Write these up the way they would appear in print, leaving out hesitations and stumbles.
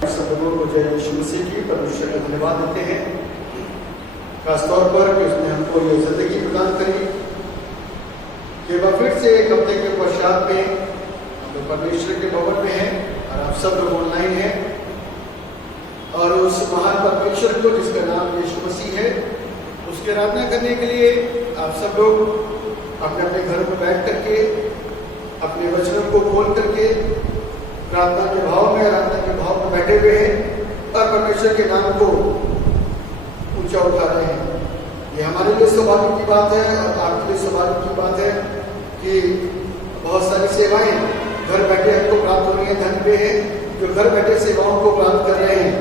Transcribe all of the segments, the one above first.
सब लोगों को जय यीशु मसीह की परमेश्वर का धन्यवाद देते हैं, खासतौर पर कि उसने हमको ये जिंदगी प्रदान करी कि वह फिर से एक हफ्ते के पश्चात में हम लोग परमेश्वर के भवन में हैं और आप सब लोग ऑनलाइन हैं और उस महान परमेश्वर को जिसका नाम यीशु मसीह है उसकी आराधना करने के लिए आप सब लोग अपने अपने घरों में बैठ करके अपने वचनों को खोल करके प्रार्थना के भाव में आराधना के भाव में बैठे हुए हैं और परमेश्वर के नाम को ऊंचा उठा रहे हैं। ये हमारे लिए सौभाग्य की बात है और आपके लिए सौभाग्य की बात है कि बहुत सारी सेवाएं घर बैठे हमको प्राप्त हो रही हैं। धन वे हैं जो घर बैठे सेवाओं को प्राप्त कर रहे हैं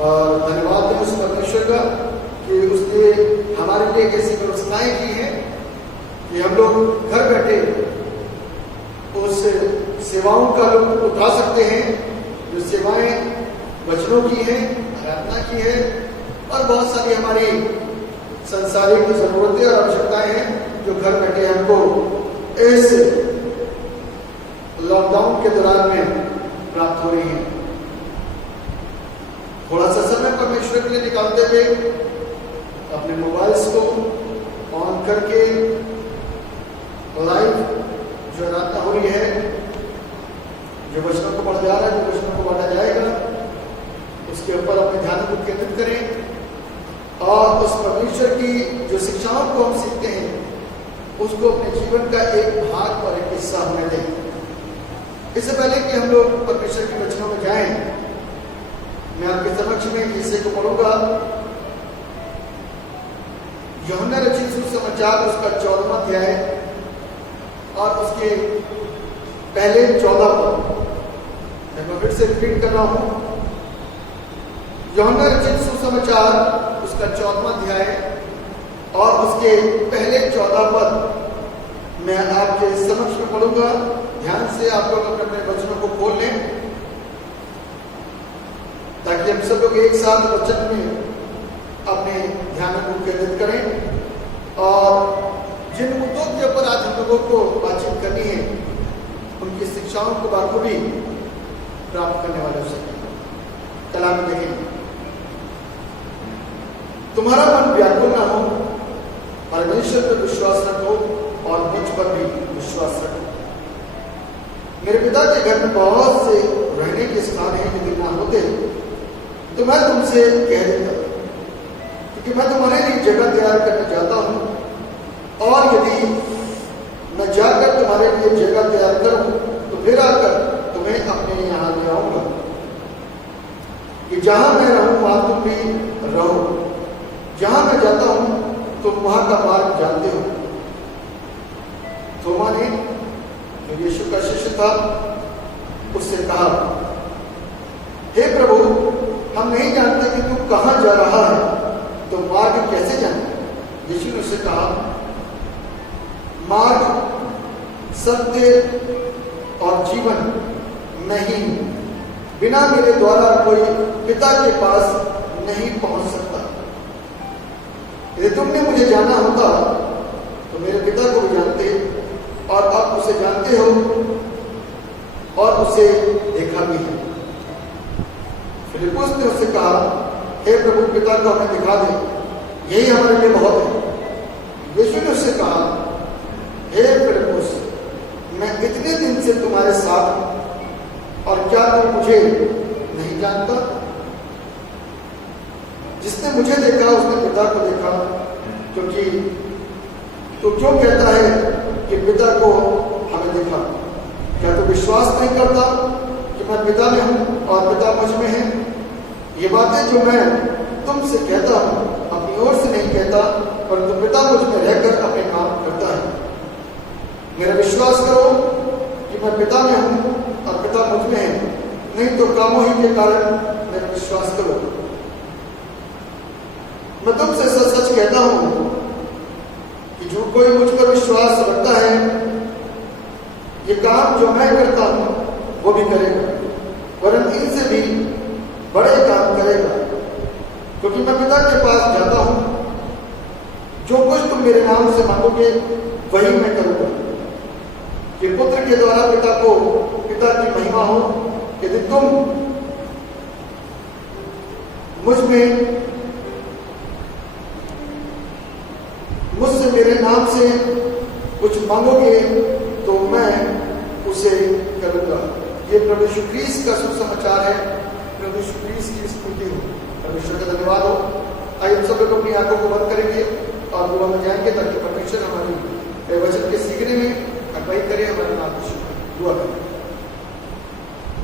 और धन्यवाद है उस परमेश्वर का कि उसने हमारे लिए एक ऐसी व्यवस्थाएं की है कि हम लोग घर बैठे उस सेवाओं का लुत्फ उठा सकते हैं जो सेवाएं वचनों की हैं, आराधना की है और बहुत सारी हमारी संसारिक जरूरतें और आवश्यकताएं हैं जो घर बैठे हमको इस लॉकडाउन के दौरान में प्राप्त हो रही हैं। थोड़ा सा समय परमेश्वर के लिए निकालते हुए अपने मोबाइल्स को ऑन करके लाइव जो आराधना हो रही है, जो वचनों को पढ़ा जा रहा है, जो वचनों को बांटा जाएगा, उसके ऊपर अपने ध्यान को केंद्रित करें और उस परमेश्वर की जो शिक्षाओं को हम सीखते हैं उसको अपने जीवन का एक भाग और एक हिस्सा होने दें। इससे पहले कि हम लोग परमेश्वर के वचनों में जाएं, मैं आपके समक्ष में हिस्से को पढ़ूंगा। यूहन्ना रचित सुसमाचार उसका 14वां अध्याय और उसके पहले 14 पद मैं फिर से रिपीट कर रहा हूं। यूहन्ना रचित सुसमाचार उसका 14वां अध्याय और उसके पहले 14 पद मैं आपके समक्ष में पढ़ूंगा। ध्यान से आप लोग अपने अपने वचनों को खोल लें ताकि हम सब लोग एक साथ वचन में अपने ध्यान को केंद्रित करें और जिन मुद्दों के ऊपर आज हम लोगों को बातचीत करनी है उनकी शिक्षाओं को बाखूबी प्राप्त करने वाले हो सके। कलाम देखें, तुम्हारा मन व्याकुल ना हो, परमेश्वर पर विश्वास रखो और मुझ पर भी विश्वास रखो। मेरे पिता के घर में बहुत से रहने के स्थान हैं, यदि ना होते तो मैं तुमसे कह देता, क्योंकि मैं तुम्हारे लिए जगह तैयार करने जाता हूं और यदि मैं जाकर तुम्हारे लिए जगह तैयार करूं तो फिर आकर तुम्हें अपने यहां ले आऊंगा कि जहां मैं रहूं वहां तुम भी रहो। जहां मैं जाता हूं तुम वहां का मार्ग जानते हो। थोमा ने जो यीशु का शिष्य था उससे कहा, हे प्रभु, हम नहीं जानते कि तू कहां जा रहा है, तो मार्ग कैसे जाने? यीशु ने उससे कहा, मार्ग, सत्य और जीवन नहीं, बिना मेरे द्वारा कोई पिता के पास नहीं पहुंच सकता। यदि तुमने मुझे जाना होता तो मेरे पिता को भी जानते और अब उसे जानते हो और उसे देखा भी है। फिलिप्पुस ने उससे कहा, हे प्रभु, पिता को हमें दिखा दे, यही हमारे लिए बहुत है। यीशु ने उससे कहा, हे फिलिप्पुस, मैं इतने दिन से तुम्हारे साथ हूं और क्या तुम मुझे नहीं जानता? जिसने मुझे देखा उसने पिता को देखा, क्योंकि तू क्यों कहता है कि पिता को हमें देखा? क्या तू विश्वास नहीं करता कि मैं पिता में हूं और पिता मुझ में है? ये बातें जो मैं तुमसे कहता हूं अपनी ओर से नहीं कहता, परंतु पिता मुझ में रहकर अपने काम करता है। मेरा विश्वास करो कि मैं पिता में हूं और पिता मुझ में है, नहीं तो कामों ही के कारण मेरा विश्वास करो। मैं तुमसे सच सच कहता हूं कि जो कोई मुझ पर विश्वास रखता है, ये काम जो मैं करता हूं वो भी करेगा, वरन इनसे भी बड़े काम करेगा, क्योंकि मैं पिता के पास जाता हूं। जो कुछ तुम मेरे नाम से मांगोगे वही मैं करूंगा, कि पुत्र के द्वारा पिता की महिमा हो। यदि तुम मुझ में मुझसे मेरे नाम से कुछ मांगोगे तो मैं उसे करूंगा। ये प्रभु यीशु ख्रीस्त का सुसमाचार है। प्रभु यीशु ख्रीस्त की स्तुति हो, परमेश्वर का धन्यवाद हो। आइए हम सब लोग अपनी आंखों को बंद करेंगे और दुआ में जाएंगे ताकि परमेश्वर हमारी वचन के सीखने में अगुवाई करे, हमारे नाम को दुआ करें।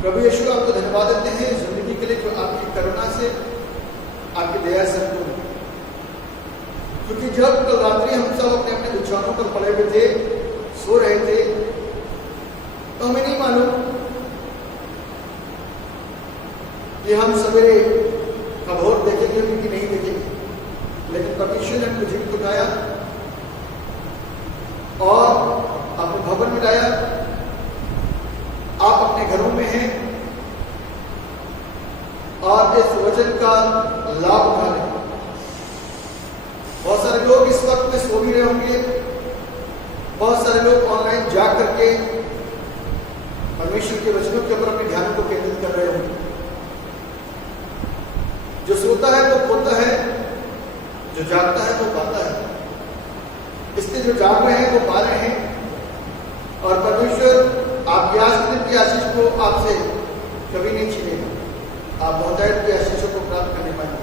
प्रभु यीशु आपको धन्यवाद देते हैं जिंदगी के लिए जो आपकी करुणा से, आपकी दया से हमको, क्योंकि जब कल रात्रि हम सब अपने अपने बिछौनों पर पड़े हुए थे, सो रहे थे, तो हमें नहीं मालूम कि हम सवेरे कभोर देखेंगे कि नहीं देखेंगे, लेकिन परमेश्वर ने हमको जीवित उठाया और अपने भवन में लाया। आप अपने घरों में हैं और इस वचन का लाभ उठा रहे हैं। बहुत सारे लोग इस वक्त में सो भी रहे होंगे, बहुत सारे लोग ऑनलाइन जा करके परमेश्वर के वचनों के ऊपर अपने ध्यान को केंद्रित कर रहे होंगे। जो सोता है वो खोता है, जो जागता है वो पाता है। इसलिए जो जाग रहे हैं वो पा रहे हैं और परमेश्वर आपकी आज दिन की आशीष को आपसे कभी नहीं छीनेगा। आप बहुतायत की आशीषों को प्राप्त करने पाएंगे।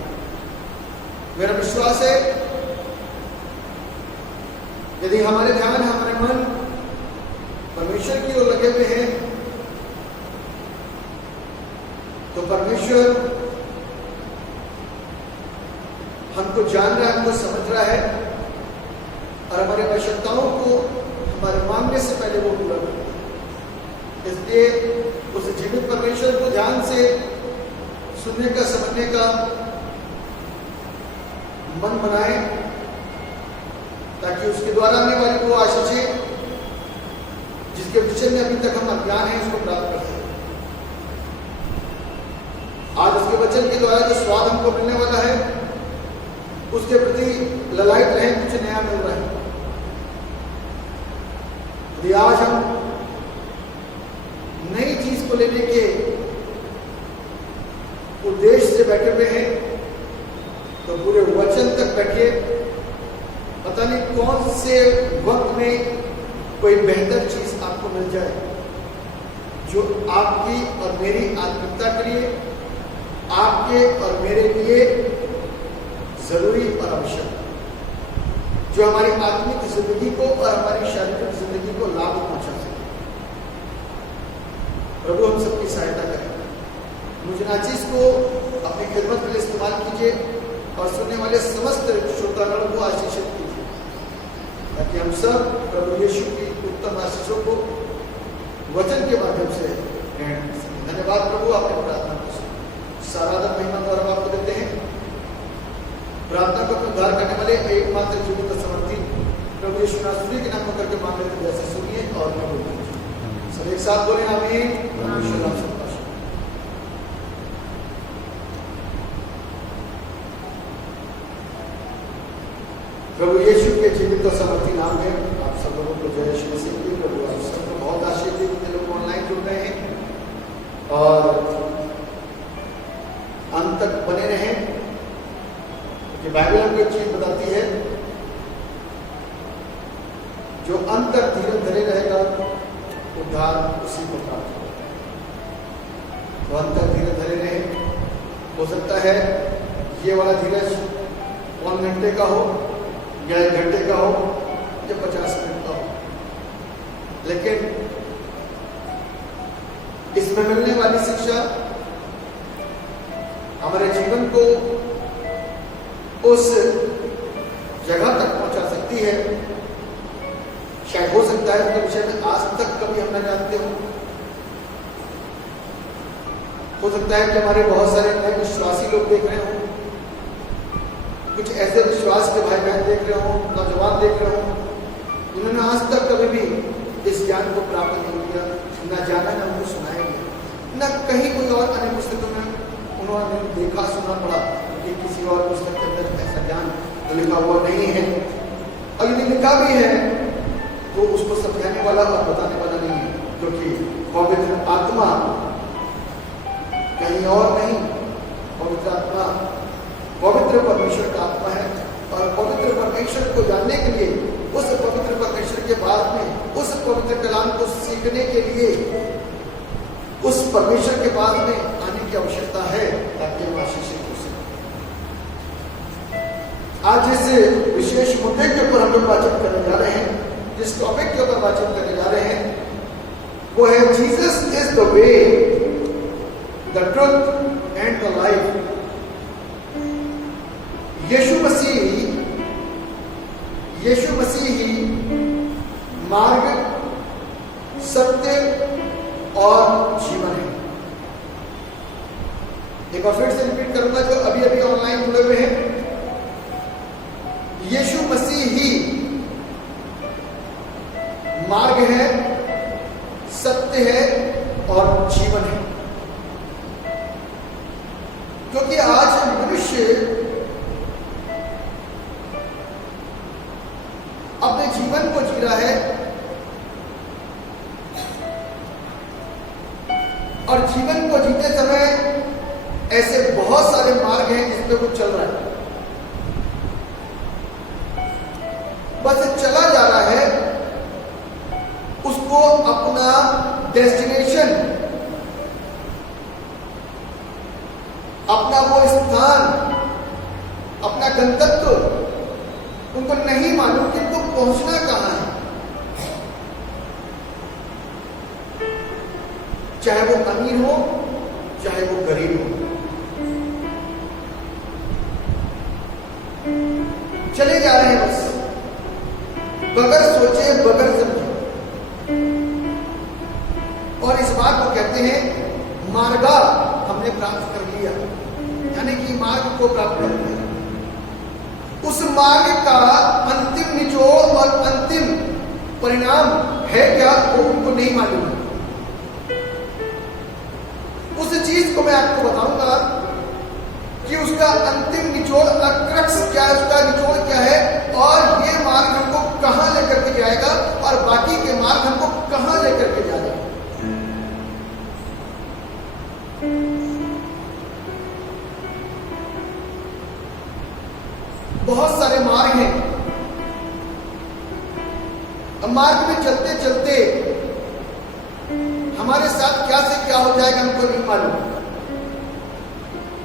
मेरा विश्वास है यदि हमारे ध्यान, हमारे मन परमेश्वर की ओर लगे हुए हैं तो परमेश्वर हमको जान रहा है, हमको समझ रहा है और हमारी आवश्यकताओं को हमारे मांगने से पहले वो पूरा करता है। इसलिए उस जीवित परमेश्वर को ध्यान से सुनने का, समझने का मन बनाए ताकि उसके द्वारा आने वाली वो आशीषें जिसके विषय में अभी तक हम अज्ञान है इसको प्राप्त कर सकें। आज उसके वचन के द्वारा जो स्वाद हमको मिलने वाला है उसके प्रति ललायत रहे, कुछ नया मिल रहा है। यदि आज हम नई चीज को लेने के उद्देश्य से बैठे हुए हैं तो पूरे वचन तक बैठिए। पता नहीं कौन से वक्त में कोई बेहतर चीज आपको मिल जाए जो आपकी और मेरी आत्मिकता के लिए, आपके और मेरे लिए जरूरी और आवश्यक, जो हमारी आत्मिक जिंदगी को और हमारी शारीरिक जिंदगी को लाभ पहुंचा सके। प्रभु हम सबकी सहायता करें। मुझे नाचीज को अपनी खिदमत के लिए इस्तेमाल कीजिए और सुनने वाले समस्त श्रोतागणों को आशीषित कीजिए ताकि हम सब प्रभु यीशु की उत्तम आशीषों को वचन के माध्यम से ग्रहण कर सकें। धन्यवाद प्रभु, आपने प्रार्थना को सुना। सारा महिमा द्वारा आपको देते हैं। प्रार्थना को उद्धार करने वाले एकमात्र जीवित समर्थी प्रभु यीशु नासरी के नाम करके मांग लेते जैसे सुनिए और कबूल कीजिए। सब एक साथ बोले आमीन। परमेश्वर आप सबका शुक्र। प्रभु यीशु के जीवित और समर्थी नाम में आप सब लोगों को जय यीशु मसीह की। प्रभु आप सबको बहुत आशीष दे। जितने लोग ऑनलाइन जुड़ रहे हैं और अंत तक बने रहें, कि बाइबल हमको एक चीज बताती है, जो अंत तक धीरज धरे रहेगा उद्धार उसी को प्राप्त होगा। तो अंत तक धीरज धरे रहे। हो सकता है ये वाला धीरज 1 घंटे का हो या 1 घंटे का हो या 50 मिनट का हो, लेकिन इसमें मिलने वाली शिक्षा हमारे जीवन को उस जगह तक पहुंचा सकती है। शायद हो सकता है उसके विषय में आज तक कभी हम न जानते हो सकता है कि हमारे बहुत सारे नए विश्वासी लोग देख रहे हो, कुछ ऐसे विश्वास के भाई बहन देख रहे हो, नौजवान देख रहे हो जिन्होंने आज तक कभी भी इस ज्ञान को प्राप्त नहीं किया, न जाना न उनको सुनाया गया, न कहीं कोई और अन्य पुस्तकों में उन्होंने देखा सुना पड़ा कि किसी और पुस्तक के अंदर ऐसा ज्ञान लिखा हुआ नहीं है। और यदि लिखा भी है तो उसको समझाने वाला और बताने वाला नहीं है, क्योंकि पवित्र आत्मा कहीं और नहीं, पवित्र आत्मा पवित्र परमेश्वर का आत्मा है। और पवित्र परमेश्वर को जानने के लिए, उस पवित्र परमेश्वर के बाद में, उस पवित्र कलाम को सीखने के लिए उस परमेश्वर के पास में आने की आवश्यकता है, ताकि हम आशीषित हो सके। आज इस विशेष मुद्दे के ऊपर हम लोग बातचीत करने जा रहे हैं, जिस टॉपिक के ऊपर बातचीत करने जा रहे हैं वो है Jesus is the way, the truth and the life. Yeshu Masih ही मार्ग, सत्य और जीवन है। एक बार फिर से रिपीट करूंगा, जो अभी अभी ऑनलाइन जुड़े हुए हैं, यीशु मसीह ही मार्ग है, सत्य है और जीवन है। क्योंकि आज मनुष्य अपने जीवन को जी रहा है और जीवन को जीते समय ऐसे बहुत सारे मार्ग हैं जिस पे वो चल रहा है, बस चला जा रहा है। उसको अपना डेस्टिनेशन, अपना वो स्थान, अपना गंतव्य उनको नहीं मालूम कि उनको पहुंचना कहां है। चाहे वो अमीर हो, चाहे वो गरीब हो, चले जा रहे हैं बस, बगैर सोचे, बगैर समझे। और इस बात को कहते हैं मार्गा हमने प्राप्त कर लिया, यानी कि मार्ग को प्राप्त कर लिया। उस मार्ग का अंतिम निचोड़ और अंतिम परिणाम है क्या, वो उनको नहीं मालूम। उस चीज को मैं आपको बताऊंगा कि उसका अंतिम निचोड़, क्रक्स क्या है, उसका निचोड़ क्या है, और ये मार्ग हमको कहां लेकर के जाएगा और बाकी के मार्ग हमको कहां लेकर के जाएगा। बहुत सारे मार्ग हैं। अब मार्ग में चलते चलते हमारे साथ क्या से क्या हो जाएगा हमको नहीं मालूम।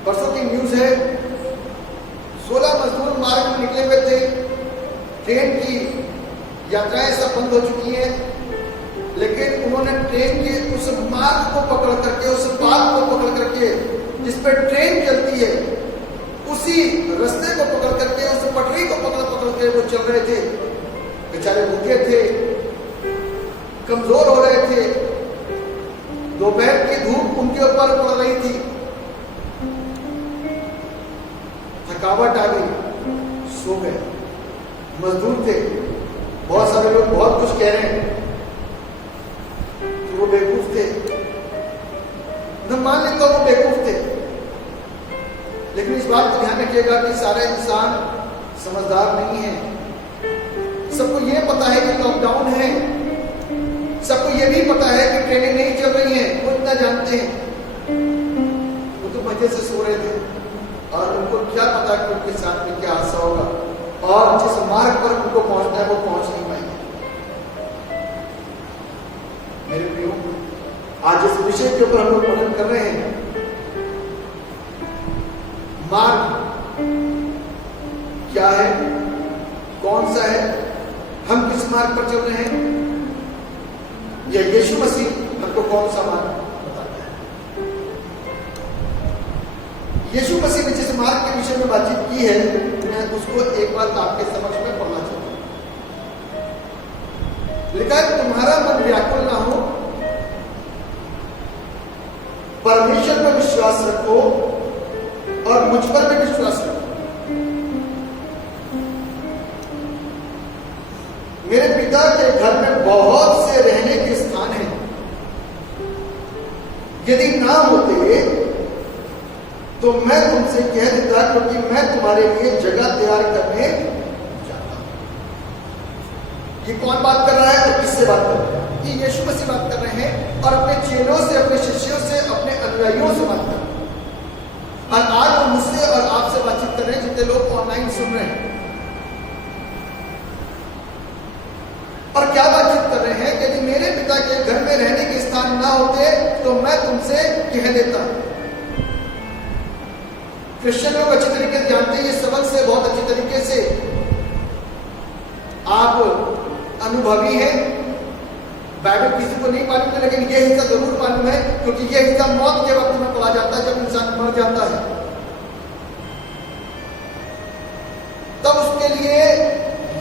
परसों की न्यूज है, 16 मजदूर मार्ग में निकले हुए थे, ट्रेन की यात्राएं सब बंद हो चुकी हैं, लेकिन उन्होंने ट्रेन के उस मार्ग को पकड़ करके, उस पाथ को पकड़ करके जिस पर ट्रेन चलती है, उसी रास्ते को पकड़ करके, उस पटरी को पकड़ के वो चल रहे थे। बेचारे भूखे थे, कमजोर हो रहे थे, दोपहर की धूप उनके ऊपर पड़ रही थी, थकावट आ गई, सो गए। मजदूर थे, बहुत सारे लोग बहुत कुछ कह रहे हैं कि वो बेवकूफ थे। न मान लेता वो बेवकूफ थे, लेकिन इस बात को ध्यान रखिएगा कि सारे इंसान समझदार नहीं है। सबको ये पता है कि लॉकडाउन है, सबको ये भी पता है कि ट्रेनें नहीं चल रही हैं, वो इतना जानते हैं। वो तो मजे से सो रहे थे और उनको क्या पता कि उनके साथ में क्या हादसा होगा, और जिस मार्ग पर उनको पहुंचना है वो पहुंच नहीं पाएंगे। मेरे प्रियो, आज इस विषय के ऊपर हम लोग मनन कर रहे हैं। मार्ग क्या है, कौन सा है, हम किस मार्ग पर चल रहे हैं, या यीशु मसीह हमको कौन सा मार्ग बताता है। यीशु मसीह ने जिस मार्ग के विषय में बातचीत की है, मैं उसको एक बार आपके समक्ष में पढ़ना चाहता हूं। लिखा है, तुम्हारा मन व्याकुल ना हो, परमेश्वर पर विश्वास रखो और मुझ पर भी विश्वास रखो। मेरे पिता के घर में बहुत से रहने के स्थान हैं, यदि ना होते तो मैं तुमसे कह देता, क्योंकि मैं तुम्हारे लिए जगह तैयार करने जाता हूं। ये कौन बात कर रहा है और किससे बात कर रहा है? ये यीशु मसीह बात कर रहे हैं और अपने चेलों से, अपने शिष्यों से, अपने अनुयायियों से बात कर रहे हैं। और आज वो मुझसे और आपसे बातचीत कर रहे हैं जितने लोग ऑनलाइन सुन रहे हैं, और क्या बातचीत कर रहे हैं कि यदि मेरे पिता के घर में रहने के स्थान ना होते तो मैं तुमसे कह देता। क्रिश्चियन लोग अच्छी तरीके से जानते हैं ये सबक से, बहुत अच्छी तरीके से आप अनुभवी हैं। बाइबल किसी को नहीं मालूम है, लेकिन यह हिस्सा जरूर मालूम है, क्योंकि यह हिस्सा मौत के वक्त में पढ़ा जाता है, जब इंसान मर जाता है तब उसके लिए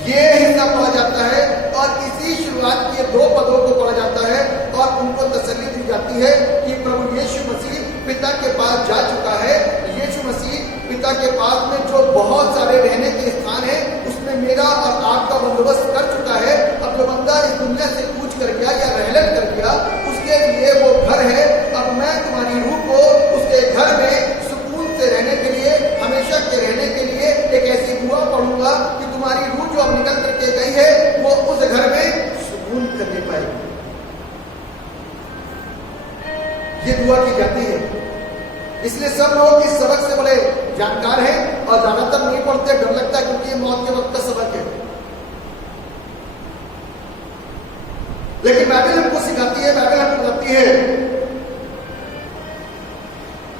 यह हिस्सा पढ़ा जाता है, और इसी शुरुआत के 2 पदों को पढ़ा जाता है और उनको तसल्ली दी जाती है कि प्रभु यीशु मसीह पिता के पास जा चुका है। यीशु मसीह पिता के पास में जो बहुत सारे रहने के स्थान है उसमें मेरा और आपका बंदोबस्त कर चुका है। अब जो बंदा इस दुनिया से कूच कर गया या रहलन कर गया, उसके लिए वो घर है। अब मैं तुम्हारी रूह को उसके घर में सुकून से रहने के लिए, हमेशा के रहने के लिए एक ऐसी दुआ पढ़ूंगा कि तुम्हारी रूह जो अब निकल करके गई है वो उस घर में सुकून करने पाएगी। ये दुआ की जाती है। इसलिए सब लोग इस सबक से बड़े जानकार हैं और ज्यादातर नहीं पढ़ते, डर लगता है, क्योंकि ये मौत के वक्त का सबक है। लेकिन बाइबल हमको सिखाती है, बाइबल हमको बताती है,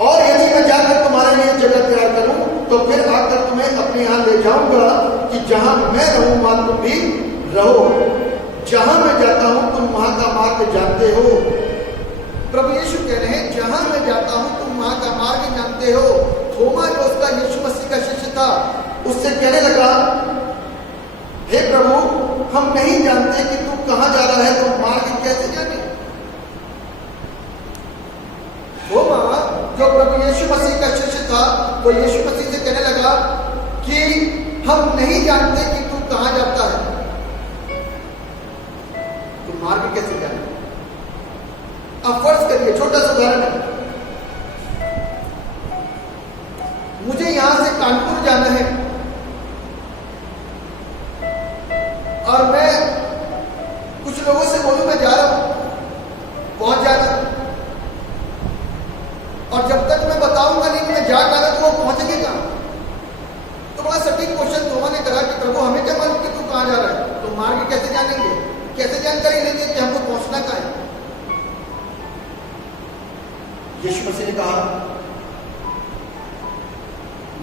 और यदि मैं जाकर तुम्हारे लिए जगह तैयार करूं तो फिर आकर तुम्हें अपने यहां ले जाऊंगा कि जहां मैं रहूं वहां तुम भी रहो। जहां मैं जाता हूं तुम वहां का मार्ग जानते हो। प्रभु यीशु कह रहे हैं जहां मैं जाता हूं तुम वहां का मार्ग जानते हो। थोमा जो उसका यीशु मसीह का शिष्य था, उससे कहने लगा, हे प्रभु हम नहीं जानते कि तू कहां जा रहा है, तो मार्ग कैसे जाने। थोमा जो प्रभु यीशु मसीह का शिष्य था, वो यीशु मसीह से कहने लगा कि हम नहीं जानते कि तू कहां जाता है, तो मार्ग कैसे जाने। अब फर्ज करिए, छोटा सा उदाहरण है, मुझे यहां से कानपुर जाना है और मैं कुछ लोगों से बोलूं मैं जा रहा हूं, पहुंच जाना, और जब तक मैं बताऊंगा नहीं कि मैं जा रहा तो वो पहुंचेंगे कहां। तो बड़ा सटीक क्वेश्चन थोमा ने करा कि प्रभु हमें क्या मालूम कि तू कहां जा रहा है, तो मार्ग कैसे जानेंगे, कैसे जानकारी लेंगे कि हमको पहुंचना कहां है। यीशु मसीह ने कहा,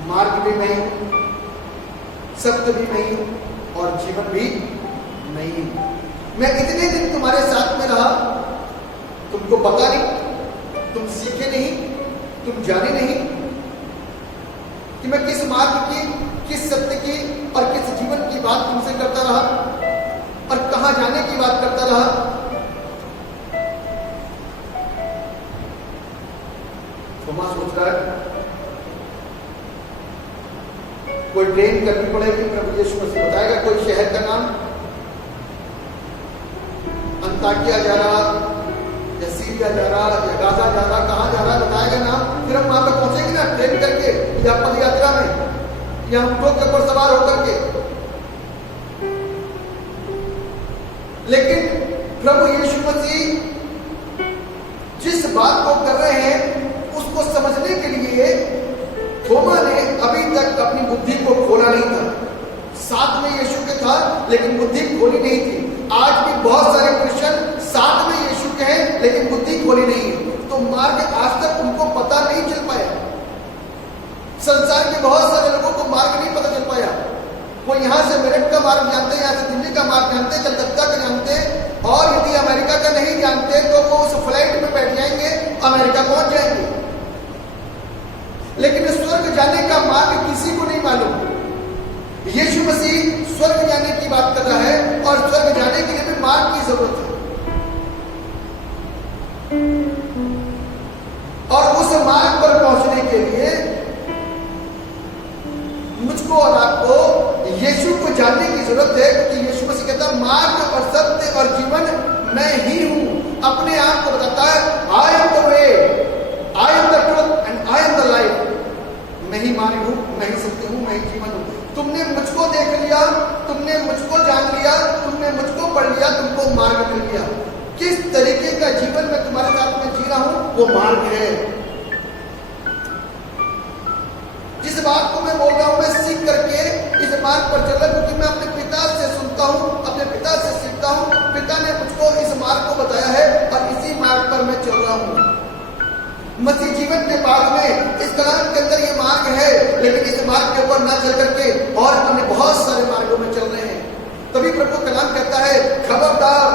मार्ग भी मैं हूं, सत्य भी मैं हूं, और जीवन भी मैं हूं। मैं इतने दिन तुम्हारे साथ में रहा, तुमको पता नहीं, तुम सीखे नहीं, तुम जाने नहीं कि मैं किस मार्ग की, किस सत्य की और किस जीवन की बात तुमसे करता रहा और कहां जाने की बात करता रहा। थोमा सोच रहा है कोई ट्रेन करनी पड़ेगी, प्रभु यीशु मसीह बताएगा कोई शहर का नाम, अंताकिया जा रहा या सीरिया जा रहा या गाजा जा रहा, कहां जा रहा बताएगा नाम, फिर हम वहां पर पहुंचेंगे ना ट्रेन करके या पद यात्रा में या ऊँटों के ऊपर सवार होकर के। लेकिन प्रभु यीशु मसीह जिस बात को कर रहे हैं उसको समझने के लिए थोमा ने अभी तक अपनी बुद्धि को खोला नहीं था। साथ में यीशु के था लेकिन बुद्धि खोली नहीं थी। आज भी बहुत सारे क्रिश्चियन साथ में यीशु के हैं लेकिन बुद्धि खोली नहीं है, तो मार्ग आज तक उनको पता नहीं चल पाया। संसार के बहुत सारे लोगों को मार्ग नहीं पता चल पाया। वो यहाँ से मेरठ का मार्ग जानते हैं, यहाँ से दिल्ली का मार्ग जानते हैं, कलकत्ता का जानते हैं, और यदि अमेरिका का नहीं जानते तो वो उस फ्लाइट में बैठ जाएंगे, अमेरिका पहुंच जाएंगे। लेकिन स्वर्ग जाने का मार्ग किसी को नहीं मालूम। यीशु मसीह स्वर्ग जाने की बात कर रहा है और स्वर्ग जाने के लिए भी मार्ग की जरूरत है। और उस मार्ग पर पहुंचने के लिए मुझको और आपको यीशु को जानने की जरूरत है, क्योंकि यीशु मसीह कहता है मार्ग और सत्य और जीवन मैं ही हूं। अपने आप को बताता है I am the way, I am the truth and I am the life. मैं ही मार्ग हूं, मैं ही सत्य हूं, मैं ही जीवन हूं। तुमने मुझको देख लिया, तुमने मुझको जान लिया, तुमने मुझको पढ़ लिया, तुमको मार्ग मिल गया। किस तरीके का जीवन मैं तुम्हारे साथ में जी रहा हूं वो मार्ग है। जिस बात को मैं बोल रहा हूं मैं मार्ग पर चल रहा हूं क्योंकि मैं अपने पिता से सुनता हूं, अपने पिता से सीखता हूं। पिता ने मुझको इस मार्ग को बताया है और इसी मार्ग पर मैं चल रहा हूं। मसीह जीवन के बाद में इस कलाम के अंदर ये मार्ग है, लेकिन इस मार्ग के ऊपर ना चल करके और अन्य बहुत सारे मार्गों में चल रहे हैं। तभी प्रभु कलाम कहता है, खबरदार,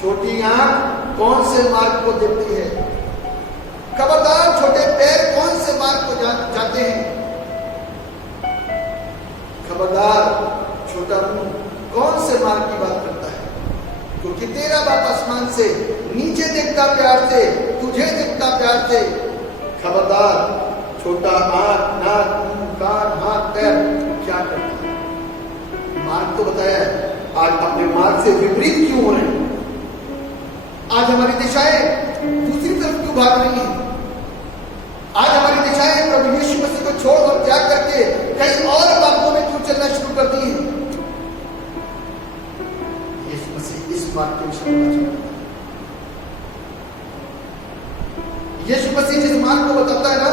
छोटी आंख कौन से मार्ग को देखती है, खबरदार छोटे पैर कौन से मार्ग को जाते हैं, खबरदार छोटा मुंह कौन से मार्ग की बात करता है, क्योंकि तेरा बाप आसमान से नीचे देखता प्यार से, तुझे देखता प्यार से। खबरदार छोटा आंख, नाक, मुंह, कान, हाथ, पैर क्या करता है, मार्ग तो बताया है। आज अपने मार्ग से विपरीत क्यों हो रहे हैं? आज हमारी दिशाएं दूसरी तरफ क्यों भाग रही हैं? आज हमारी दिशाएं प्रभु यीशु मसीह को छोड़ और त्याग करके कई और मार्गों में क्यों चलना शुरू कर दी है? यीशु मसीह इस बात के विषय में यीशु मसीह जिस मार्ग को बताता है ना,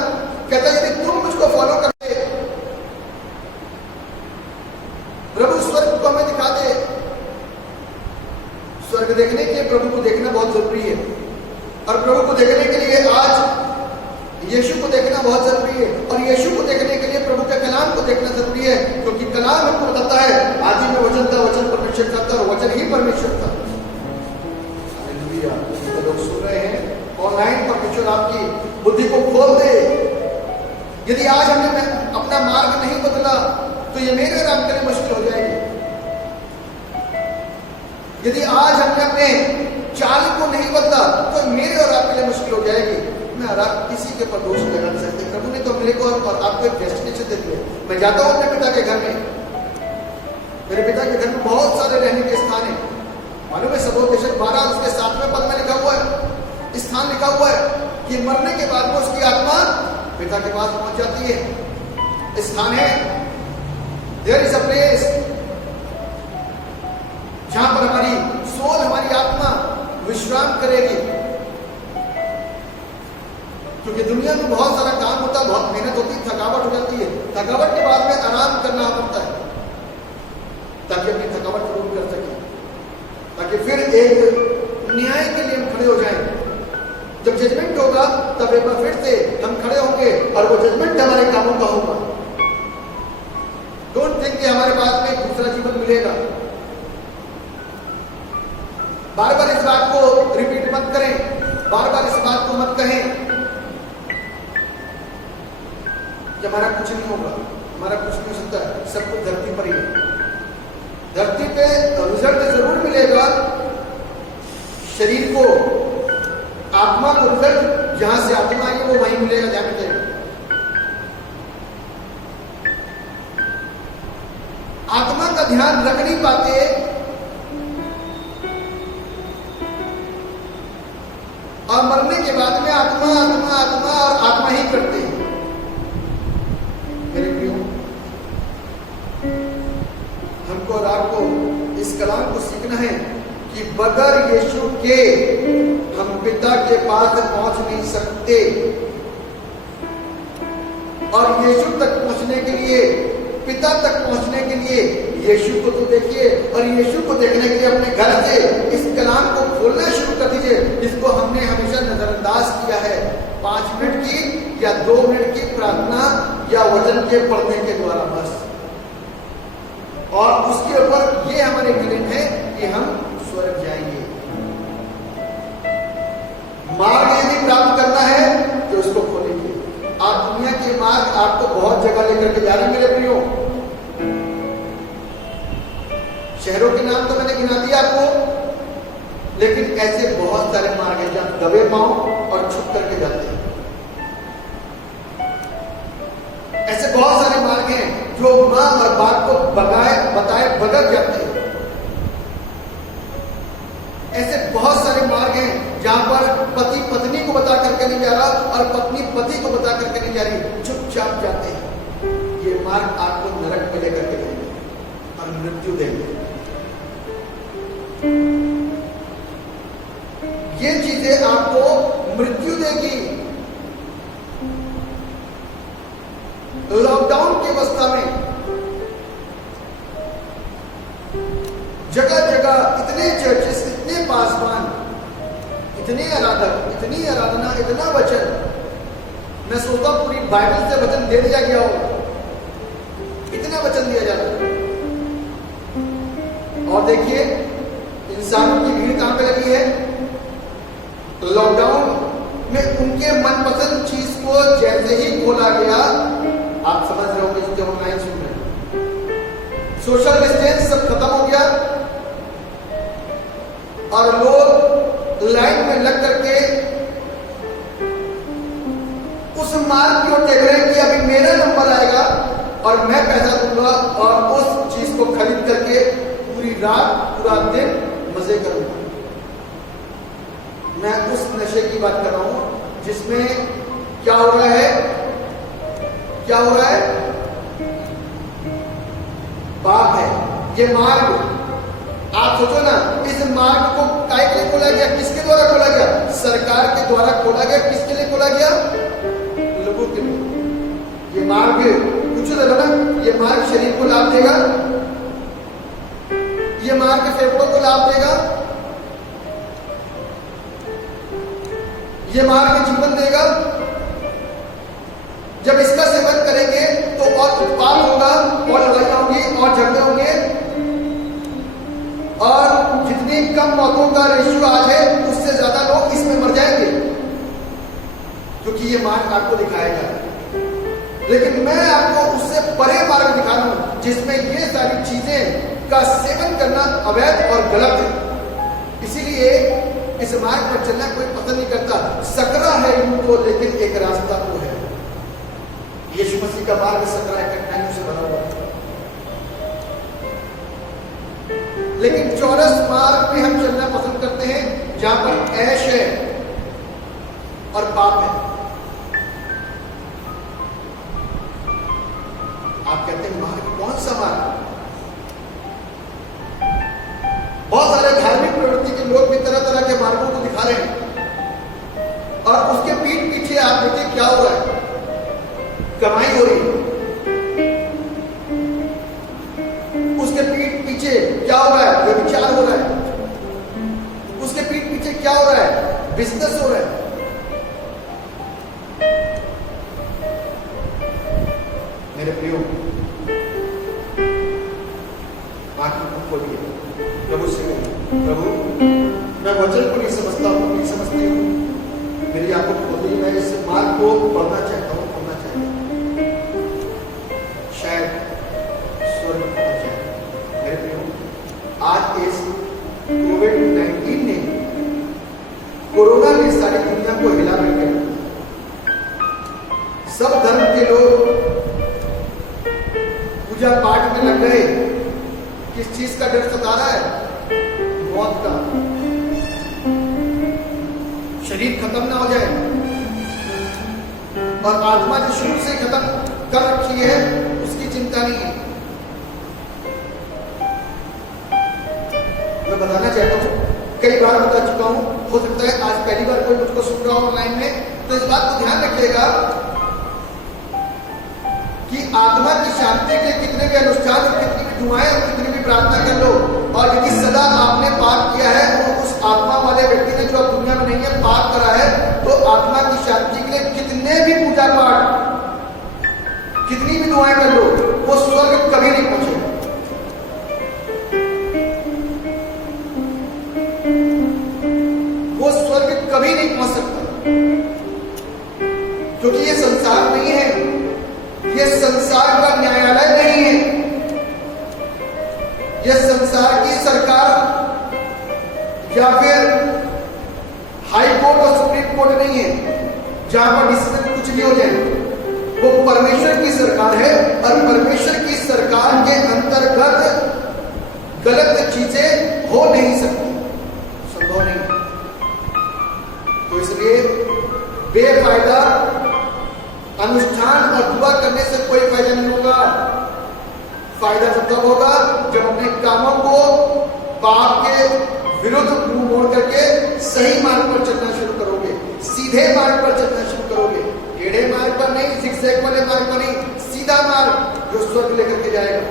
कहता है यदि तुम मुझको फॉलो करते, प्रभु स्वर्ग को हमें दिखा दे। स्वर्ग देखने के लिए प्रभु को देखना बहुत जरूरी है, और प्रभु को देखने के लिए आज यीशु को देखना बहुत जरूरी है, और यीशु को देखने के लिए प्रभु के कलाम को देखना जरूरी है, क्योंकि कलाम हमको बताता है आदि में वचन था, वचन परमेश्वर का था और वचन ही परमेश्वर था। हालेलुया। तो लोग सुन रहे हैं ऑनलाइन, परमेश्वर आपकी बुद्धि को खोल दे। यदि आज हमने अपना मार्ग नहीं बदला तो ये मेरे और आपके लिए मुश्किल हो जाएगी। यदि आज हमने अपने चाल को नहीं बदला तो मेरे और आपके लिए मुश्किल हो जाएगी। मैं और आप किसी के ऊपर दोष लगा नहीं सकते। प्रभु ने तो मेरे को और आपको एक डेस्टिनेशन दे दिया। मैं जाता हूं अपने पिता के घर में, मेरे पिता के घर में बहुत सारे रहने के स्थान है। मालूम है सबोदेशन 12 उसके 7वें पद में लिखा हुआ है, स्थान लिखा हुआ है कि मरने के बाद में उसकी आत्मा पिता के पास पहुंच जाती है। स्थान है, देयर इज अ प्लेस जहां पर हमारी सोल, हमारी आत्मा विश्राम करेगी। क्योंकि दुनिया में बहुत सारा काम होता है, बहुत मेहनत होती है, थकावट हो जाती है। थकावट के बाद में आराम करना पड़ता है ताकि अपनी थकावट दूर कर सके, ताकि फिर एक न्याय के लिए हम खड़े हो जाएं। जब जजमेंट होगा तब एक बार फिर से हम खड़े होंगे और वो जजमेंट हमारे कामों का होगा। डोंट थिंक कि हमारे पास में एक दूसरा जीवन मिलेगा। बार बार इस बात को रिपीट मत करें, बार बार इस बात को मत कहें कि हमारा कुछ नहीं होगा, हमारा कुछ नहीं हो सकता है। सब कुछ धरती पर ही है। धरती पे रिजल्ट जरूर मिलेगा, शरीर को, आत्मा को रिजल्ट जहां से आत्मा आई वो वहीं मिलेगा, ध्यान रखिएगा। आत्मा का ध्यान रख नहीं पाते, और मरने के बाद में आत्मा आत्मा आत्मा और आत्मा ही करते हैं। मेरे प्रियो, हमको और आपको इस कलाम को सीखना है कि बगैर यीशु के हम पिता के पास पहुंच नहीं सकते। और यीशु तक पहुंचने के लिए, पिता तक पहुंचने के लिए यीशु को तो देखिए, और यीशु को देखने के लिए अपने घर से इस कलाम को खोलना शुरू कर दीजिए, जिसको हमने हमेशा नजरअंदाज किया है। 5 मिनट की या 2 मिनट की प्रार्थना या वचन के पढ़ने के द्वारा बस, और उसके ऊपर ये हमारे क्लेम है कि हम स्वर्ग जाएंगे। मार्ग यदि प्राप्त करना है तो उसको खोलेंगे। आप दुनिया के मार्ग आपको बहुत जगह लेकर के जा रहे हैं मेरे प्रियो। शहरों के नाम तो मैंने गिना दिया आपको, लेकिन ऐसे बहुत सारे मार्ग हैं जहां दबे पांव और छुप करके जाते हैं। ऐसे बहुत सारे मार्ग हैं जो मां और बाप को बताए बगैर जाते हैं। ऐसे बहुत सारे मार्ग हैं जहां पर पति पत्नी को बता करके नहीं जा रहा और पत्नी पति को बता करके नहीं जा रही, चुपचाप जाते हैं। ये मार्ग आपको नरक में लेकर के जाएंगे और मृत्यु देंगे। ये चीजें आपको मृत्यु देगी। लॉकडाउन की अवस्था में जगह जगह इतने चर्चेस, इतने पासवान, इतने आराधक, इतनी आराधना, इतना वचन, मैं सोचता हूं पूरी बाइबल से वचन दे दिया गया होगा, इतना वचन दिया जाता है। और देखिए इंसानों की भीड़ कहां पे लगी है? लॉकडाउन में उनके मनपसंद चीज को जैसे ही खोला गया, आप समझ रहे होंगे जो ऑनलाइन सुन रहे हैं, सोशल डिस्टेंस सब खत्म हो गया और लोग लाइन में लग करके उस मार्ग की ओर देख रहे हैं कि अभी मेरा नंबर आएगा और मैं पैसा दूंगा और उस चीज को खरीद करके पूरी रात पूरा दिन मजे करूंगा। मैं उस नशे की बात कर रहा हूं जिसमें क्या हो रहा है? क्या हो रहा है? पाप है ये मार्ग। आप सोचो ना, इस मार्ग को काय के लिए खोला गया? किसके द्वारा खोला गया? सरकार के द्वारा खोला गया। किसके लिए खोला गया? लोगों के लिए। ये मार्ग कुछ ना, ये मार्ग शरीर को लाभ देगा, ये मार्ग फेफड़ों को लाभ देगा, ये मार्ग जीवन देगा। जब इसका सेवन करेंगे तो और उत्पाद होगा और लड़ाइयां होंगी और झगड़े होंगे और जितनी कम मौतों का रेशियो आज है उससे ज्यादा लोग इसमें मर जाएंगे, क्योंकि ये मार्ग आपको दिखाएगा। लेकिन मैं आपको उससे परे मार्ग दिखा रहा हूं जिसमें ये सारी चीजें का सेवन करना अवैध और गलत है। इसीलिए इस मार्ग पर चलना कोई पसंद नहीं करता। सकरा है इनको, लेकिन एक रास्ता तो है। यीशु मसीह का मार्ग सकरा है, कठिनाइयों से भरा हुआ है, लेकिन चौरस मार्ग पे हम चलना पसंद करते हैं जहां पर ऐश है और पाप है। आप कहते हैं मार्ग कौन सा मार्ग? बहुत सारे धार्मिक प्रवृत्ति के लोग भी तरह तरह के मार्गों को दिखा रहे हैं और उसके पीठ पीछे आप देखिए क्या हो रहा है? कमाई हो रही है। उसके पीठ पीछे क्या हो रहा है? व्यभिचार हो रहा है। उसके पीठ पीछे क्या हो रहा है? बिजनेस हो रहा है। मेरे प्रियो, आंखों को खोलिए, प्रभु से कहिए, प्रभु मैं वचन को नहीं समझता हूं, नहीं समझती हूं, मेरी आंखों को खोलिए। मैं इस मार्ग को पढ़ना चाहता हूं, पढ़ना चाहता हूं, शायद स्वर्ग पहुंच जाए। मेरे प्रियो, आज इस कोविड-19 ने, कोरोना ने सारी दुनिया को हिला कर सब धर्म के लोग पूजा पाठ में लग गए। किस चीज का डर सता रहा है? मौत का। शरीर खत्म ना हो जाए और आत्मा जो शुरू से खत्म कर रखी है उसकी चिंता नहीं है। मैं बताना चाहता हूं, कई बार बता चुका हूं, हो सकता है आज पहली बार कोई मुझको सुन रहा हो ऑनलाइन में, तो इस बात को ध्यान रखिएगा कि आत्मा की शांति के कितने भी अनुष्ठान और कितनी भी दुआएं और कितनी भी प्रार्थना कर लो, और यदि सदा आपने पाप किया है और उस आत्मा वाले व्यक्ति ने जो अब दुनिया में नहीं है पाप करा है, तो आत्मा की शांति के लिए कितने भी पूजा पाठ, कितनी भी दुआएं कर लो, वो स्वर्ग कभी नहीं पहुंचेगा। वो स्वर्ग कभी नहीं पहुंच सकता, क्योंकि ये संसार नहीं है, ये संसार का न्यायालय नहीं है, ये संसार की सरकार या फिर हाई कोर्ट और सुप्रीम कोर्ट नहीं है जहां पर डिसीजन कुछ भी हो जाए। वो परमेश्वर की सरकार है और परमेश्वर की सरकार के अंतर्गत गलत चीजें हो नहीं सकती, संभव नहीं। तो इसलिए बेफायदा अनुष्ठान और दुआ करने से कोई फायदा नहीं होगा। फायदा तब होगा जब अपने कामों को पाप के विरुद्ध मुंह मोड़ करके सही मार्ग पर चलना शुरू करोगे, सीधे मार्ग पर चलना शुरू करोगे, टेढ़े मार्ग पर नहीं, जिगजैग वाले मार्ग पर नहीं, सीधा मार्ग जो स्वर्ग लेकर के जाएगा।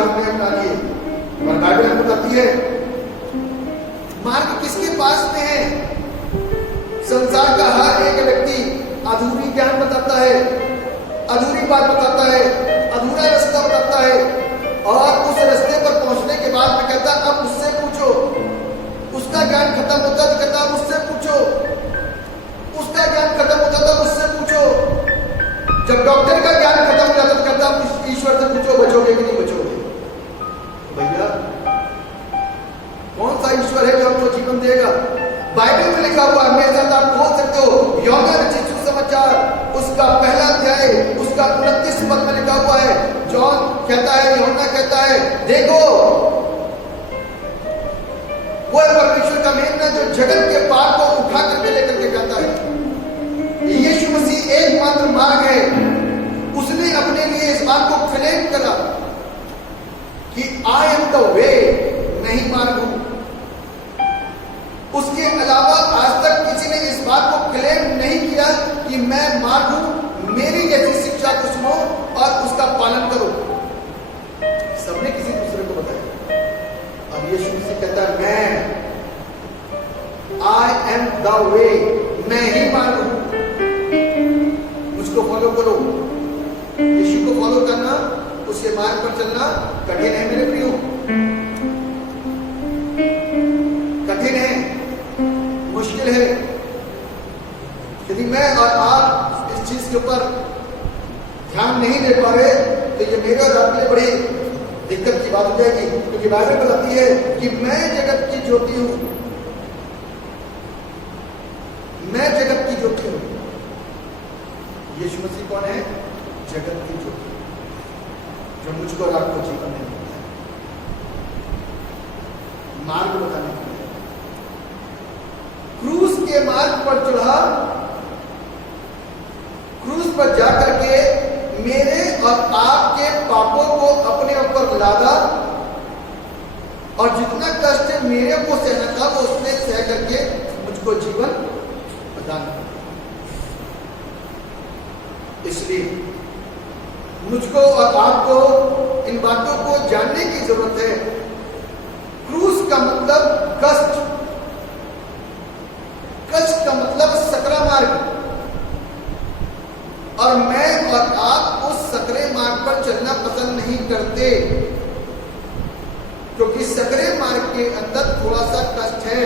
मार्ग हमने अपना लिए। और बाइबल बताती है मार्ग किसके पास में है? संसार का हर एक व्यक्ति अधूरी ज्ञान बताता है, अधूरी बात बताता है, अधूरा रास्ता बताता है, और उस रास्ते पर पहुंचने के बाद में कहता अब मुझसे पूछो। उसका ज्ञान खत्म होता तो कहता मुझसे पूछो। उसका ज्ञान खत्म होता था मुझसे पूछो। जब डॉक्टर का ज्ञान खत्म हो जाता तो कहता ईश्वर से पूछो बचोगे कि नहीं बचोगे। भैया कौन सा ईश्वर है जो हमको जीवन देगा? बाइबल में लिखा हुआ, मेरे साथ आप खोल सकते हो, यूहन्ना रचित सुसमाचार उसका पहला अध्याय उसका 29 पद में लिखा हुआ है। जॉन कहता है, यूहन्ना कहता है, देखो वो परमेश्वर का मेमना जो जगत के पाप को उठा करके लेकर के कहता है। यीशु मसीह एकमात्र मार्ग है। उसने अपने लिए इस बात को क्लेम करा कि आई एम द वे, मैं ही मार्ग हूं। उसके अलावा आज तक किसी ने इस बात को क्लेम नहीं किया कि मैं मार्ग हूं, मेरी जैसी शिक्षा को सुनो और उसका पालन करो। सबने किसी दूसरे को बताया। अब यीशु मसीह कहता है मैं आई एम द वे, मैं ही मार्ग हूं, मुझको फॉलो करो। यीशु को फॉलो करना, उसके मार्ग पर चलना कठिन है मेरे प्रियो, कठिन है, मुश्किल है। यदि मैं और आप इस चीज के ऊपर ध्यान नहीं दे पा रहे तो ये मेरे और आपके लिए बड़ी दिक्कत की बात हो जाएगी। क्योंकि बाइबल बताती है कि मैं जगत की ज्योति हूं, मैं जगत की ज्योति हूं। यीशु मसीह कौन है? जगत की ज्योति, जो मुझको और आपको जीवन देने वाला है, मार्ग बताने के लिए क्रूस के मार्ग पर चढ़ा, क्रूस पर जाकर के मेरे और आपके पापों को अपने ऊपर लादा, और जितना कष्ट मेरे को सहना था वो उसने सह करके मुझको जीवन प्रदान किया। इसलिए मुझको और आपको इन बातों को जानने की जरूरत है। क्रूस का मतलब कष्ट, कष्ट का मतलब सकरा मार्ग, और मैं और आप उस सकरे मार्ग पर चलना पसंद नहीं करते, क्योंकि सकरे मार्ग के अंदर थोड़ा सा कष्ट है।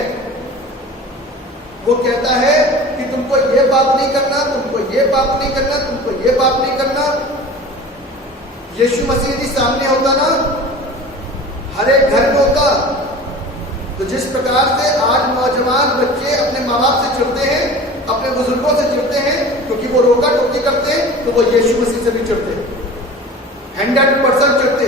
वो कहता है कि तुमको ये पाप नहीं करना, तुमको ये पाप नहीं करना, तुमको ये पाप नहीं करना। यीशु मसीह यदि सामने होता ना, हर एक घर में होता, तो जिस प्रकार से आज नौजवान बच्चे अपने माँ बाप से चिढ़ते हैं, अपने बुजुर्गों से चिढ़ते हैं क्योंकि वो रोका टोकी करते हैं, तो वो यीशु मसीह से भी चिढ़ते हैं, 100% चिढ़ते।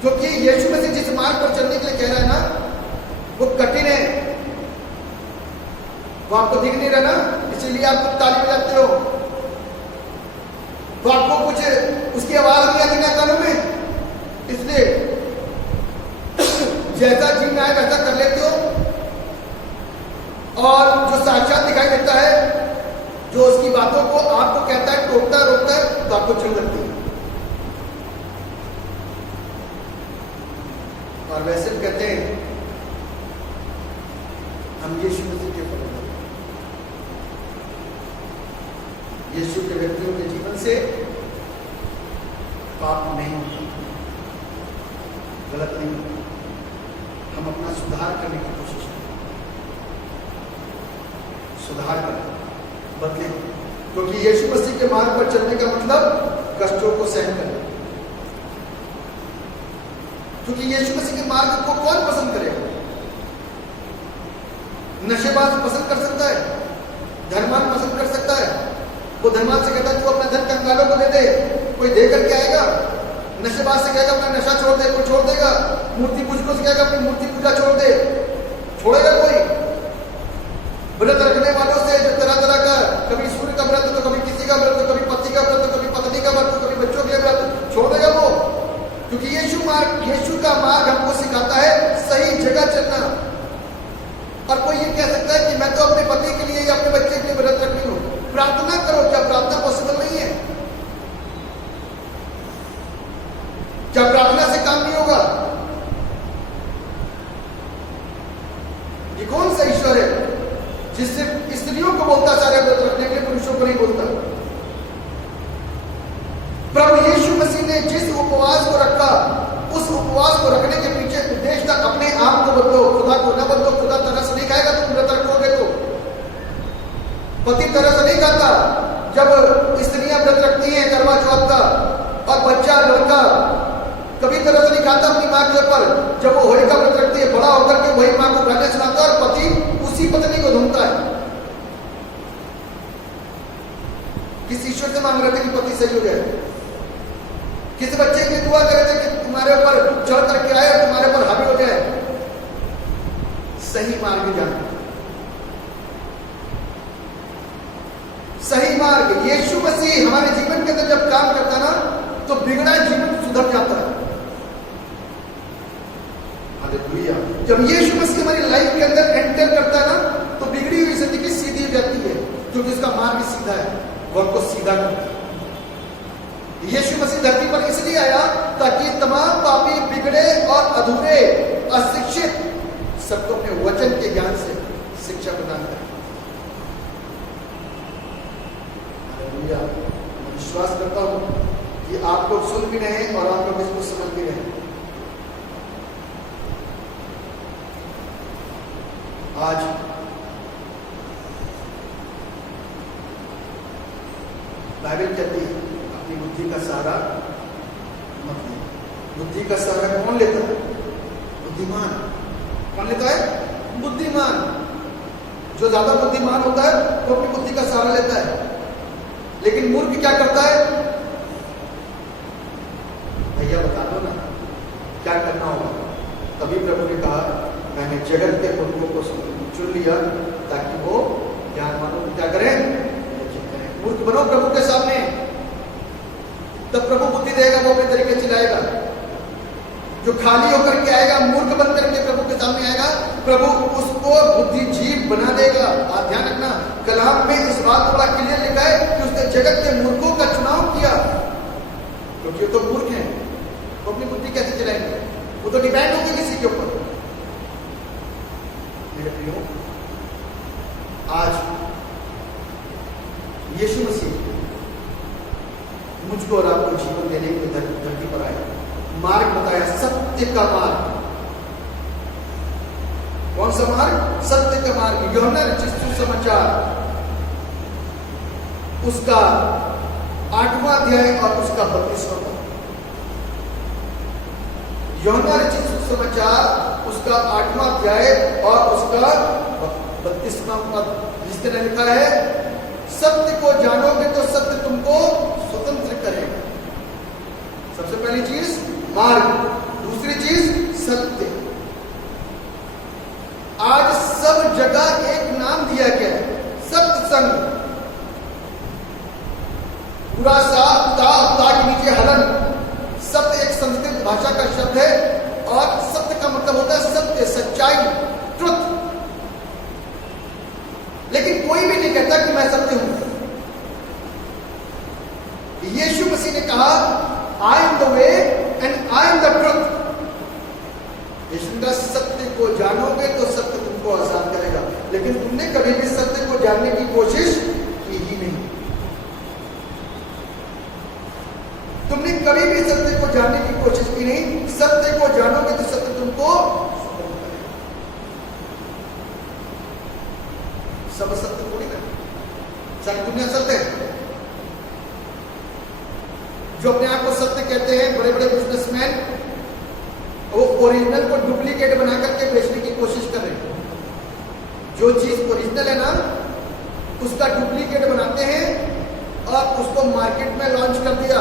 क्योंकि यीशु मसीह जिस मार्ग पर चलने के लिए कह रहा है ना, वो कठिन है, वो आपको दिख नहीं रहा ना, इसीलिए आप ताली बजाते हो। तो आपको कुछ उसकी आवाज नहीं आती ना कानों में, इसलिए जैसा जीना है वैसा कर लेते हो, और जो साक्षात दिखाई देता है, जो उसकी बातों को आपको कहता है, टोकता है, रोकता है, तो आपको चिढ़ लगती है। और वैसे भी कहते हैं हम यीशु मसीह के फॉलोअर, यीशु के व्यक्तियों के जीवन से पाप नहीं होता, गलत नहीं होता। हम अपना सुधार करने की कोशिश करें, सुधार करें, बदले, क्योंकि यीशु मसीह के मार्ग पर चलने का मतलब कष्टों को सहन करना। क्योंकि यीशु मसीह के मार्ग को कौन पसंद करेगा? नशेबाज पसंद कर सकता है, धर्मान पसंद कर सकता है। वो धर्मान से कहता है तू अपना धन कंगालों को दे दे, कोई दे करके आएगा। नशेबाज से कहेगा अपना नशा छोड़ दे, कोई छोड़ देगा। मूर्ति पूजकों से कहेगा अपनी मूर्ति पूजा छोड़ दे, छोड़ेगा कोई? व्रत रखने वालों से जो तरह तरह का, कभी सूर्य का व्रत, तो कभी किसी का व्रत, तो कभी पति का व्रत, तो कभी पत्नी का व्रत, तो कभी बच्चों के व्रत, छोड़ देगा वो। क्योंकि यीशु का मार्ग हमको सिखाता है सही जगह चलना। और कोई ये कह सकता है कि मैं तो अपने पति के लिए या अपने बच्चे के लिए व्रत रख रही हूं। प्रार्थना करो, क्या प्रार्थना पॉसिबल नहीं है? उपवास को रखने के पीछे उद्देश्य था अपने आप को बदलो, खुदा को न बदलो। खुदा तरस नहीं खाएगा तुम व्रत रखोगे तो। पति तरस नहीं खाता। जब स्त्रियां व्रत रखती हैं करवा चौथ का, और बच्चा लड़का कभी तरस नहीं खाता अपनी मां के ऊपर। जब वो होली का व्रत रखती है, बड़ा होकर के वही मां को गाने सुनाता है, और पति उसी पत्नी को ढूंढता है। किस ईश्वर से मांग रहे थे कि पति सही हो जाए? किस बच्चे की दुआ करे थे कि तुम्हारे ऊपर चढ़ करके आए और तुम्हारे ऊपर हावी हो जाए? सही मार्ग जाना, सही मार्ग। यीशु मसीह हमारे जीवन के अंदर जब काम करता ना, तो बिगड़ा जीवन सुधर जाता है। हालेलुया। जब यीशु मसीह हमारी लाइफ के अंदर एंटर करता है ना, तो बिगड़ी हुई जिंदगी सीधी हो जाती है, क्योंकि उसका मार्ग सीधा है, वो हमको सीधा करता है। यीशु मसीह धरती पर इसलिए आया ताकि तमाम पापी, बिगड़े और अधूरे, अशिक्षित सबको अपने वचन के ज्ञान से शिक्षा प्रदान करे। हालेलुया। मैं विश्वास करता हूं कि आप लोग सुन भी रहे हैं और आप लोग इसको समझ भी रहे हैं। आज बाइबल कहती है अपनी बुद्धि का सहारा मत ले। बुद्धि का सहारा कौन लेता है? बुद्धिमान। कौन लेता है? बुद्धिमान। जो ज्यादा बुद्धिमान होता है वो अपनी बुद्धि का सहारा लेता है। लेकिन मूर्ख क्या करता है? भैया बता दो ना क्या करना होगा। तभी प्रभु ने कहा, मैंने जगत के पुरुषों को चुन लिया ताकि वो ज्ञानवानों को क्या करें? मूर्ख बनो प्रभु के सामने, तब प्रभु बुद्धि देगा, वो अपने तरीके चलाएगा। जो खाली होकर के आएगा, मूर्ख बन करके प्रभु के सामने आएगा, प्रभु उसको बुद्धिजीव बना देगा। आप ध्यान रखना, कलाम में इस बात को बड़ा क्लियर लिखा है कि उसने जगत के मूर्खों का चुनाव किया, क्योंकि वो तो मूर्ख हैं। वो अपनी बुद्धि कैसे चलाएंगे? वो तो डिपेंड होगी किसी के ऊपर। मेरे प्रियो, आज यीशु मसीह मुझको और आपको जीवन देने के लिए धरती पर आए, मार्ग बताया, सत्य का मार्ग। कौन सा मार्ग? सत्य का मार्ग। यूहन्ना रचित सुसमाचार उसका 8वां अध्याय और उसका 32वां पद। यूहन्ना रचित सुसमाचार उसका 8वां अध्याय और उसका 32वां पद, जिसके ने लिखा है, सत्य को जानोगे तो सत्य तुमको स्वतंत्र करेगा। सबसे पहली चीज मार्ग, दूसरी चीज सत्य। आज सब जगह एक नाम दिया गया है, सत्संग। पूरा सा ता के नीचे हलन। सत्य एक संस्कृत भाषा का शब्द है और सत्य का मतलब होता है सत्य, सच्चाई, ट्रुथ। लेकिन कोई भी नहीं कहता कि मैं सत्य हूं। यीशु मसीह ने कहा, I am the way and I am the truth. Yeshu का सत्य को जानोगे तो सत्य तुमको आजाद करेगा। लेकिन तुमने कभी भी सत्य को जानने की कोशिश की ही नहीं। तुमने कभी भी सत्य को जानने की कोशिश की नहीं। सत्य को जानोगे तो सत्य तुमको सब सत्य थोड़ी ना, सारी दुनिया सत्य है। जो अपने आप को सत्य कहते हैं, बड़े बड़े बिजनेसमैन, वो ओरिजिनल को डुप्लीकेट बना करके बेचने की कोशिश कर रहे हैं। जो चीज ओरिजिनल है ना, उसका डुप्लीकेट बनाते हैं और उसको मार्केट में लॉन्च कर दिया।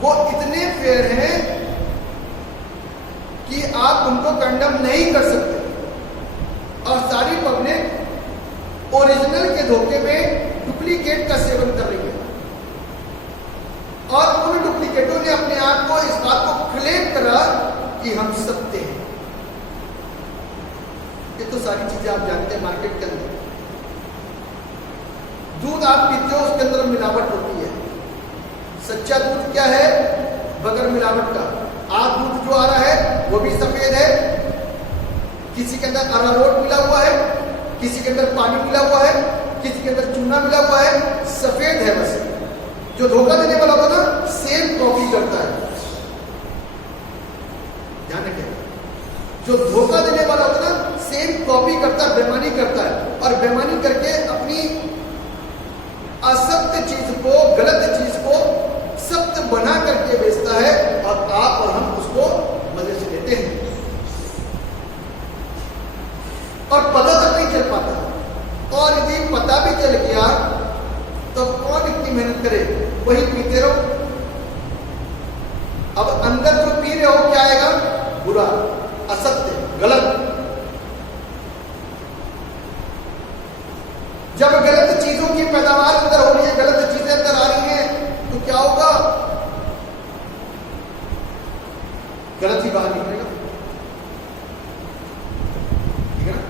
वो इतने फेयर हैं कि आप उनको कंडम नहीं कर सकते। और सारी पब्लिक ओरिजिनल के धोखे में डुप्लीकेट का सेवन कर रही है। और उन डुप्लीकेटों ने अपने आप को इस बात को क्लेम करा कि हम सत्य हैं। ये तो सारी चीजें आप जानते हैं। मार्केट के अंदर दूध आप पीते हो, उसके अंदर मिलावट होती है। सच्चा दूध क्या है? बगैर मिलावट का। आप दूध जो आ रहा है वो भी सफेद है, किसी के अंदर अरारोट मिला हुआ है, किसी के अंदर पानी मिला हुआ है, किसी के अंदर चूना मिला हुआ है, सफेद है बस। जो धोखा देने वाला होगा ना, सेम कॉपी करता है, जो धोखा देने वाला होता है ना, सेम कॉपी करता है, बेईमानी करता है, और बेईमानी करके अपनी असत्य चीज को, गलत चीज को सत्य बना करके बेचता है, और आप और हम उसको मजे से लेते हैं और पता तक नहीं चल पाता। और यदि पता भी चल गया तो कौन इतनी मेहनत करे, वही पीते रहो। अब अंदर जो पी रहे हो क्या आएगा? बुरा, असत्य, गलत। जब गलत चीजों की पैदावार अंदर हो रही है, गलत चीजें अंदर आ रही हैं, तो क्या होगा? गलत ही बाहर निकलेगा, ठीक है ना?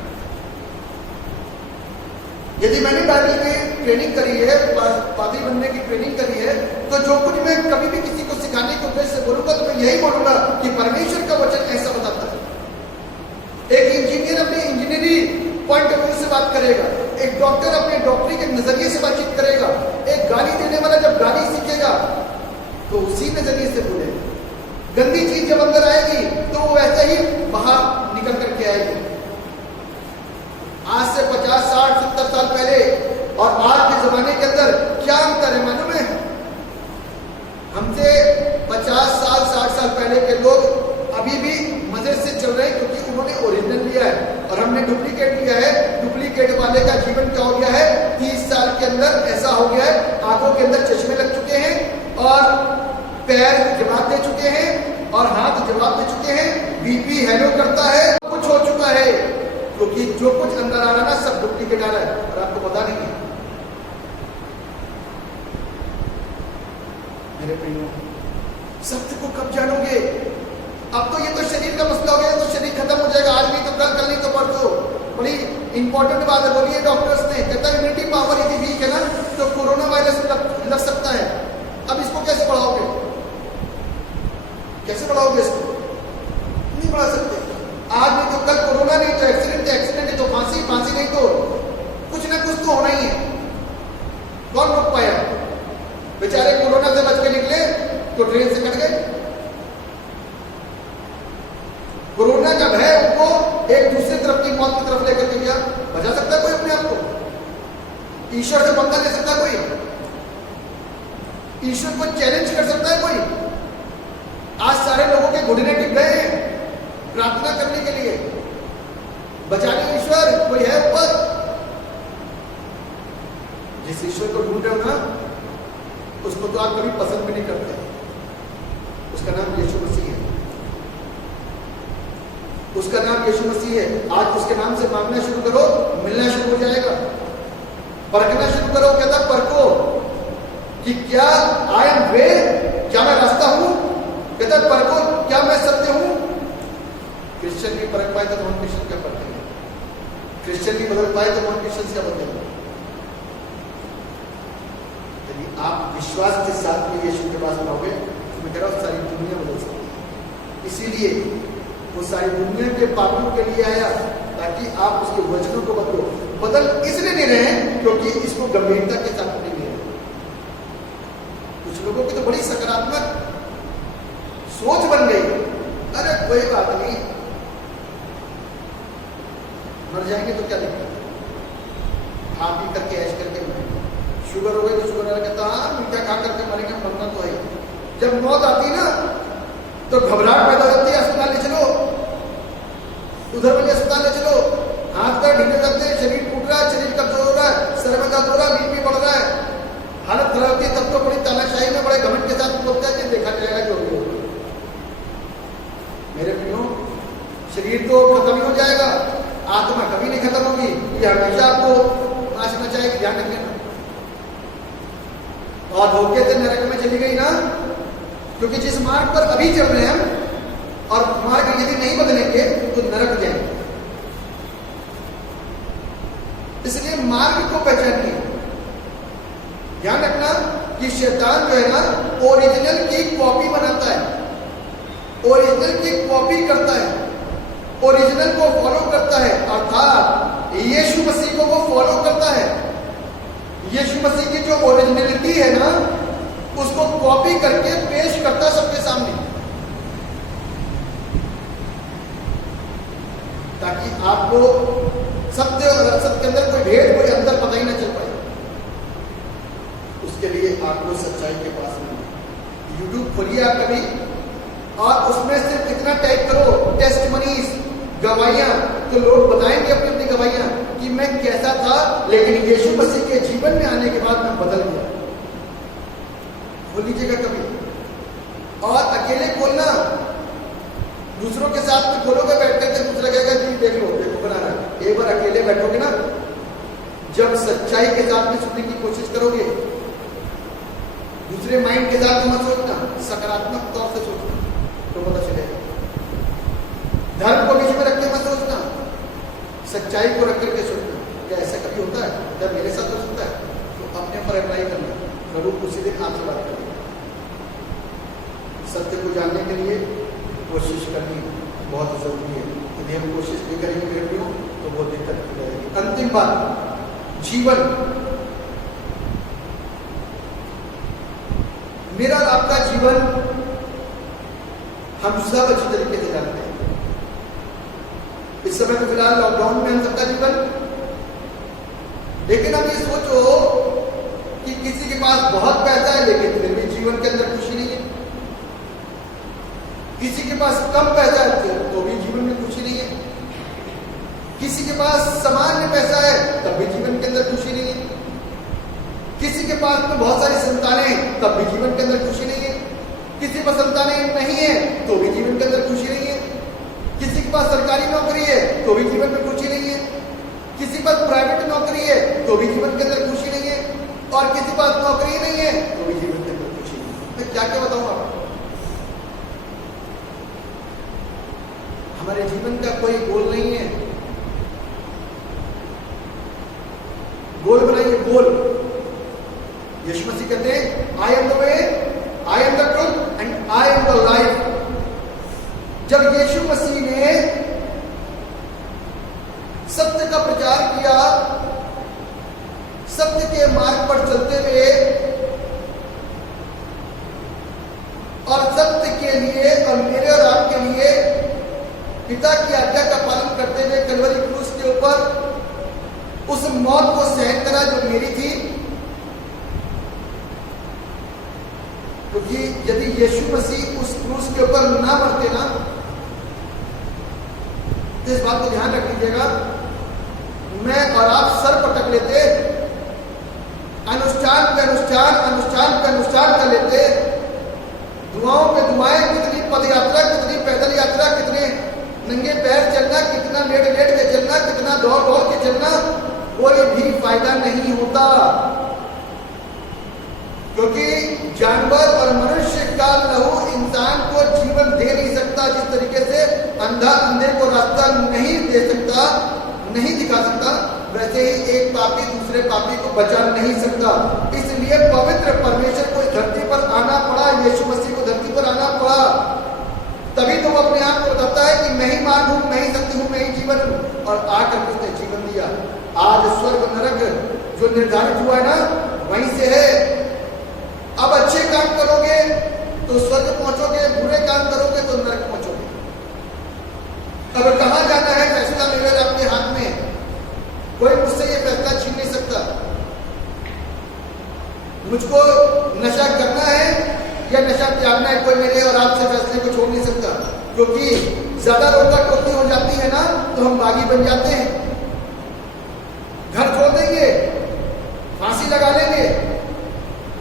यदि मैंने बाइबल की ट्रेनिंग करी है, पादरी बनने की ट्रेनिंग करी है, तो जो कुछ मैं कभी भी किसी को सिखाने के उद्देश्य से बोलूंगा तो मैं यही बोलूंगा कि परमेश्वर का वचन ऐसा बताता है। एक इंजीनियर अपने इंजीनियरिंग पॉइंट ऑफ व्यू से बात करेगा, एक डॉक्टर अपने डॉक्टरी के नजरिए से बातचीत करेगा, एक गाली देने वाला जब गाली सीखेगा तो उसी नजरिए से बोलेगा। गंदी चीज जब अंदर आएगी तो वो वैसे ही बाहर निकल करके आएगी। आज से 50, 60, 70 साल पहले और आज के जमाने के अंदर क्या अंतर है मालूम है? हमसे 50 साल, 60 साल पहले के लोग अभी भी मजे से चल रहे हैं, क्योंकि उन्होंने ओरिजिनल लिया है और हमने डुप्लीकेट लिया है। डुप्लीकेट वाले का जीवन क्या हो गया है? 30 साल के अंदर ऐसा हो गया है, आंखों के अंदर चश्मे लग चुके हैं और पैर जवाब दे चुके हैं और हाथ जवाब दे चुके हैं, बीपी हेलो करता है, कुछ हो चुका है, क्योंकि जो कुछ अंदर आ रहा है ना सब डुप्लीकेट आ रहा है और आपको पता नहीं है। मेरे प्रियो, सत्य को कब जानोगे? अब तो ये तो शरीर का मसला हो गया, तो शरीर खत्म हो जाएगा, आज नहीं तो कल, कल नहीं तो परसों। बड़ी इंपॉर्टेंट बात है, बोलिए डॉक्टर्स ने, कहता है इम्यूनिटी पावर यदि वीक है ना तो कोरोना वायरस लग सकता है। अब इसको कैसे बढ़ाओगे? कैसे बढ़ाओगे इसको? नहीं बढ़ा सकते। आज नहीं तो कल कोरोना, नहीं तो एक्सीडेंट, एक्सीडेंट नहीं तो फांसी, फांसी नहीं तो कुछ ना कुछ तो होना ही है। कौन रोक पाया? बेचारे कोरोना से बच के निकले तो ट्रेन से कट गए। कोरोना का भय उनको एक दूसरी तरफ की मौत की तरफ लेकर के गया। बचा सकता है कोई अपने आप को? ईश्वर से पंगा ले सकता है कोई? ईश्वर को चैलेंज कर सकता है कोई? आज सारे लोगों के घुटने टिक गए हैं प्रार्थना करने के लिए, बचाने ईश्वर कोई है ऊपर? जिस ईश्वर को ढूंढ रहे हो ना, उसको तो आप कभी पसंद भी नहीं करते। उसका नाम यीशु मसीह है। उसका नाम यीशु मसीह है। आज उसके नाम से मांगना शुरू करो, मिलना शुरू हो जाएगा। परखना शुरू करो, कहता परखो कि क्या आई एम वे, क्या मैं रास्ता हूं? कहता परखो क्या मैं सत्य हूं? क्रिश्चियन भी परख पाए तो नॉन क्रिश्चियन क्या परखेंगे? क्रिश्चियन भी बदल पाए तो नॉन क्रिश्चियन क्या बदलेंगे? यदि आप विश्वास के साथ में यीशु के पास आओगे तो मैं कह रहा हूं सारी दुनिया बदल सकती है। इसीलिए वो सारी दुनिया के पापों के लिए आया, ताकि आप उसके वचनों को बदलो। बदल इसलिए नहीं रहे क्योंकि इसको गंभीरता के साथ नहीं ले रहे। कुछ लोगों की तो बड़ी सकारात्मक सोच बन गई, अरे कोई बात नहीं, मर जाएंगे तो क्या दिक्कत है, खा पी करके ऐश करके मरेंगे। शुगर हो गई तो शुगर वाला कहता हाँ मीठा खा करके मरेंगे, मरना तो है। जब मौत आती ना तो घबराहट पैदा होती है, अस्पताल ले चलो, उधर वाले अस्पताल ले चलो, हाथ पैर ढीले करते हैं, शरीर टूट रहा है, शरीर कमजोर हो रहा है, सर में दर्द हो रहा है, बीपी बढ़ रहा है, हालत खराब होती है, तब तो बड़ी तानाशाही में बड़े घमंड के साथ बोलते हैं कि देखा जाएगा जो भी होगा। मेरे प्रियो, शरीर तो खत्म ही हो जाएगा, आत्मा कभी नहीं खत्म होगी, ये हमेशा आपको नाचना चाहेगी, ध्यान रखना। और धोखे से नरक में चली गई ना, क्योंकि जिस मार्ग पर अभी चल रहे हैं और मार्ग यदि नहीं बदलेंगे तो नरक जाएंगे। इसलिए मार्ग को पहचानिए। ध्यान रखना कि शैतान जो है ना ओरिजिनल की कॉपी बनाता है, ओरिजिनल की कॉपी करता है, ओरिजिनल को फॉलो करता है, अर्थात यीशु मसीह को वो फॉलो करता है। यीशु मसीह की जो ओरिजिनलिटी है ना उसको कॉपी करके पेश करता सबके सामने। आपको सत्य और असत्य के अंदर कोई भेद, कोई अंतर पता ही ना चल पाए। उसके लिए आपको सच्चाई के पास में यूट्यूब खोलिए आप कभी, और उसमें से कितना टाइप करो टेस्टिमनीज, गवाहियां, तो लोग बताएंगे अपनी अपनी गवाहियां कि मैं कैसा था, लेकिन यीशु मसीह के जीवन में आने के बाद मैं बदल गया। खोल लीजिएगा कभी, और अकेले खोलना, दूसरों के साथ में खोलोगे बैठ करके, दूसरा कहेगा जी देख लो देखो बना रहा है। एक बार अकेले बैठोगे ना, जब सच्चाई के साथ में सुनने की कोशिश करोगे, दूसरे माइंड के साथ मत सोचना, सकारात्मक तौर से सोचना तो पता चलेगा। धर्म को बीच में रख के मत सोचना, सच्चाई को रख करके सोचना। क्या ऐसा कभी होता है? जब मेरे साथ हो सकता है तो अपने ऊपर अप्लाई करना, प्रभु उसी दिन आपसे बात करेगा। सत्य को जानने के लिए कोशिश करनी बहुत जरूरी है। यदि हम कोशिश नहीं करेंगे मेरे प्रियो तो वो दिक्कत हो जाएगी। अंतिम बात, जीवन। मेरा और आपका जीवन हम सब अच्छी तरीके से जानते हैं। इस समय तो फिलहाल लॉकडाउन में हम सबका जीवन, लेकिन अब ये सोचो कि किसी के पास बहुत पैसा है लेकिन फिर भी जीवन के अंदर खुशी नहीं है, किसी के पास कम पैसा है तो भी जीवन में खुशी नहीं है, किसी के पास सामान्य पैसा है तब भी जीवन के अंदर खुशी नहीं है, किसी के पास में बहुत सारी संतानें हैं तब भी जीवन के अंदर खुशी नहीं है, किसी पर संतानें नहीं है तो भी जीवन के अंदर खुशी नहीं है, किसी के पास सरकारी नौकरी है तो भी जीवन में खुशी नहीं है, किसी पर प्राइवेट नौकरी है तो भी जीवन के अंदर खुशी नहीं है, और किसी पास नौकरी नहीं है तो भी जीवन के अंदर खुशी नहीं है। मैं क्या क्या बताऊं आपको? हमारे जीवन का कोई गोल नहीं है। गोल बनाइए, गोल। यीशु मसीह कहते हैं आई am the way, I am the truth and I am the life. जब यीशु मसीह ने सत्य का प्रचार किया, सत्य के मार्ग पर चलते हुए और सत्य के लिए और मेरे और आपके लिए पिता की आज्ञा का पालन करते हुए कलवरी क्रूस के ऊपर उस मौत को सहन करा जो मेरी थी, क्योंकि यदि यीशु मसीह उस क्रूस के ऊपर ना मरते ना, तो इस बात को ध्यान रख लीजिएगा, मैं और आप सर पटक लेते, अनुष्ठान पे अनुष्ठान, अनुष्ठान पे अनुष्ठान कर लेते, दुआओं पे दुआएं, कितनी पद यात्रा, कितनी पैदल यात्रा, कितने नंगे पैर चलना, कितना लेट लेट के चलना, कितना दौड़ दौड़ के चलना, कोई भी फायदा नहीं होता। क्योंकि जानवर और मनुष्य का लहू इंसान को जीवन दे नहीं सकता। जिस तरीके से अंधा अंधे को रास्ता नहीं दे सकता, नहीं दिखा सकता, वैसे ही एक पापी दूसरे पापी को बचा नहीं सकता। इसलिए पवित्र परमेश्वर को इस धरती पर आना पड़ा, यीशु मसीह को धरती पर आना पड़ा। तभी तो वो अपने आप को बताता है कि मैं ही मार्ग हूं, मैं ही सत्य हूं, मैं ही जीवन हूं, और आकर उसने जीवन दिया। आज स्वर्ग नरक जो निर्धारित हुआ है ना, वहीं से है। अब अच्छे काम करोगे तो स्वर्ग पहुंचोगे, बुरे काम करोगे तो नरक पहुंचोगे। अब कहां जाना है फैसला मेरे आपके हाथ में है। कोई मुझसे ये फैसला छीन नहीं सकता। मुझको नशा करना है या नशा त्यागना है, कोई मेरे और आपसे फैसले को छोड़ नहीं सकता। क्योंकि ज्यादा रोका टोकी हो जाती है ना, तो हम बागी बन जाते हैं, घर छोड़ देंगे, फांसी लगा लेंगे।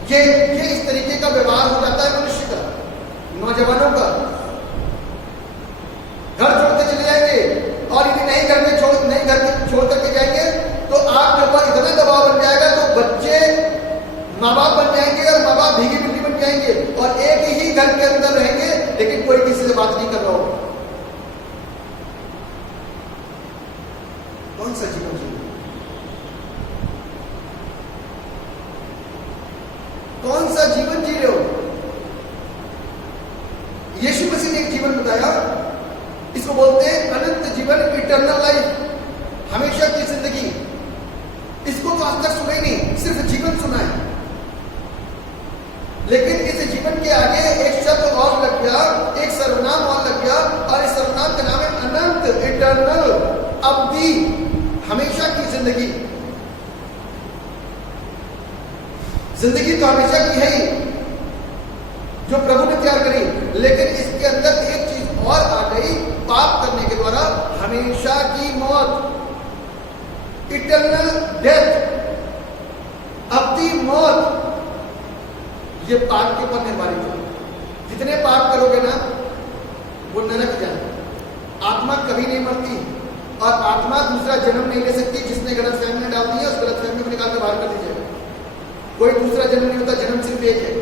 ये इस तरीके का व्यवहार हो जाता है मनुष्य का, नौजवानों का। घर छोड़ के चले जाएंगे, और यदि नए घर में छोड़ करके जाएंगे तो आपके ऊपर इतना दबाव बन जाएगा तो बच्चे माँ बाप बन जाएंगे और माँ बाप भीगी बिल्ली बन जाएंगे, और एक ही घर के अंदर रहेंगे लेकिन कोई किसी से बात नहीं कर रहा होगा। कौन सा जीवन जी? कौन सा जीवन जी रहे हो? यीशु मसीह ने एक जीवन बताया, इसको बोलते हैं अनंत जीवन, इटर्नल लाइफ, हमेशा की जिंदगी। इसको तो आज तक सुना ही नहीं, सिर्फ जीवन सुना है। लेकिन इस जीवन के आगे एक शब्द और लग गया, एक सर्वनाम और लग गया, और इस सर्वनाम का नाम है अनंत, इटर्नल। अवधि, हमेशा की जिंदगी तो हमेशा की है ही, जो प्रभु ने तैयार करी। लेकिन इसके अंदर एक चीज और आ गई, पाप करने के द्वारा हमेशा की मौत, इटर्नल डेथ, अवधि मौत। ये पाप के ऊपर निर्धारित है। जितने पाप करोगे ना, वो नरक जाए। आत्मा कभी नहीं मरती, और आत्मा दूसरा जन्म नहीं ले सकती। जिसने गलत फहमी में डाल दी है, उस गलत फहमी को निकाल कर बाहर कर दीजिएगा। कोई दूसरा जन्म नहीं होता, जन्म सिर्फ एक है।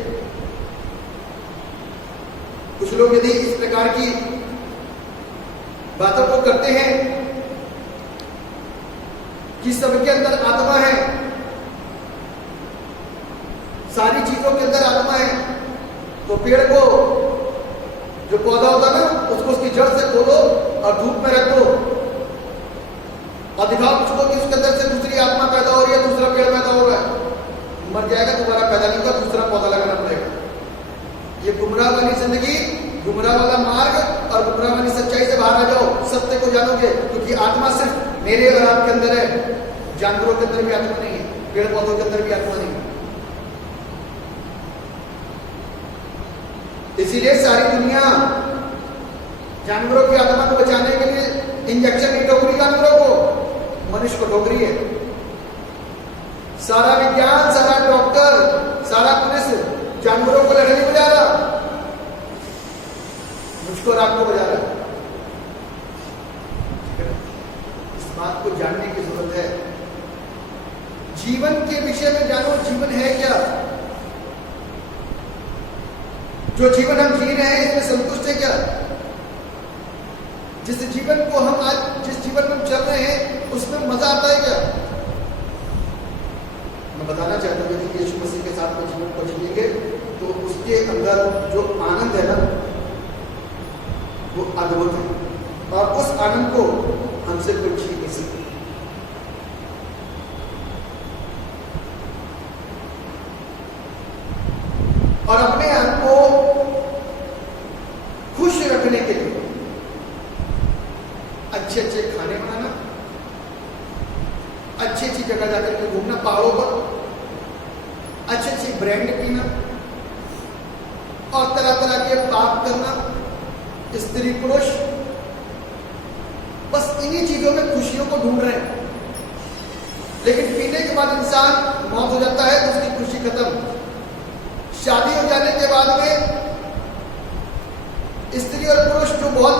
कुछ लोग यदि इस प्रकार की बातों को करते हैं कि सबके अंदर आत्मा है, सारी चीजों के अंदर आत्मा है, तो पेड़ को, जो पौधा होता है ना, उसको उसकी जड़ से खोदो और धूप में रख दो और दिखाओ मुझको कि उसके अंदर से दूसरी आत्मा पैदा हो रही है, दूसरा पेड़ पैदा हो रहा है। मर जाएगा, दोबारा पैदा नहीं होगा, दूसरा पौधा लगाना पड़ेगा। ये गुमराह वाली जिंदगी, गुमराह वाला मार्ग और गुमराह वाली सच्चाई से बाहर आ जाओ, सत्य को जानोगे। क्योंकि आत्मा सिर्फ मेरे और आपके अंदर है, जानवरों के अंदर भी आत्मा नहीं है, पेड़ पौधों के अंदर भी आत्मा नहीं है। इसीलिए सारी दुनिया जानवरों की आत्मा को बचाने के लिए इंजेक्शन नहीं ठोक रही जानवरों को, मनुष्य को ठोक रही है। सारा विज्ञान, सारा डॉक्टर, सारा पुलिस जानवरों को लड़ने को जा रहा, मुझको और आपको बजा रहा। इस बात को जानने की जरूरत है। जीवन के विषय में जानो, जीवन है क्या? जो जीवन हम जी रहे हैं, इसमें संतुष्ट है क्या? जिस जीवन को हम आज, जिस जीवन में हम चल रहे हैं, उसमें मजा आता है क्या? मैं बताना चाहता हूं कि यीशु मसीह के साथ में जीवन को जिएंगे तो उसके अंदर जो आनंद है ना, वो अद्भुत है, और उस आनंद को हमसे कोई छीन नहीं सकता। और अपने आप को खुश रखने के लिए अच्छे अच्छे खाने बनाना, अच्छी अच्छी जगह जाकर के घूमना, पहाड़ों पर अच्छी अच्छी ब्रांड पीना, और तरह तरह के पाप करना, स्त्री पुरुष, बस इन्हीं चीजों में खुशियों को ढूंढ रहे हैं। लेकिन पीने के बाद इंसान मौत हो जाता है तो उसकी खुशी खत्म। शादी हो जाने के बाद में स्त्री और पुरुष जो बहुत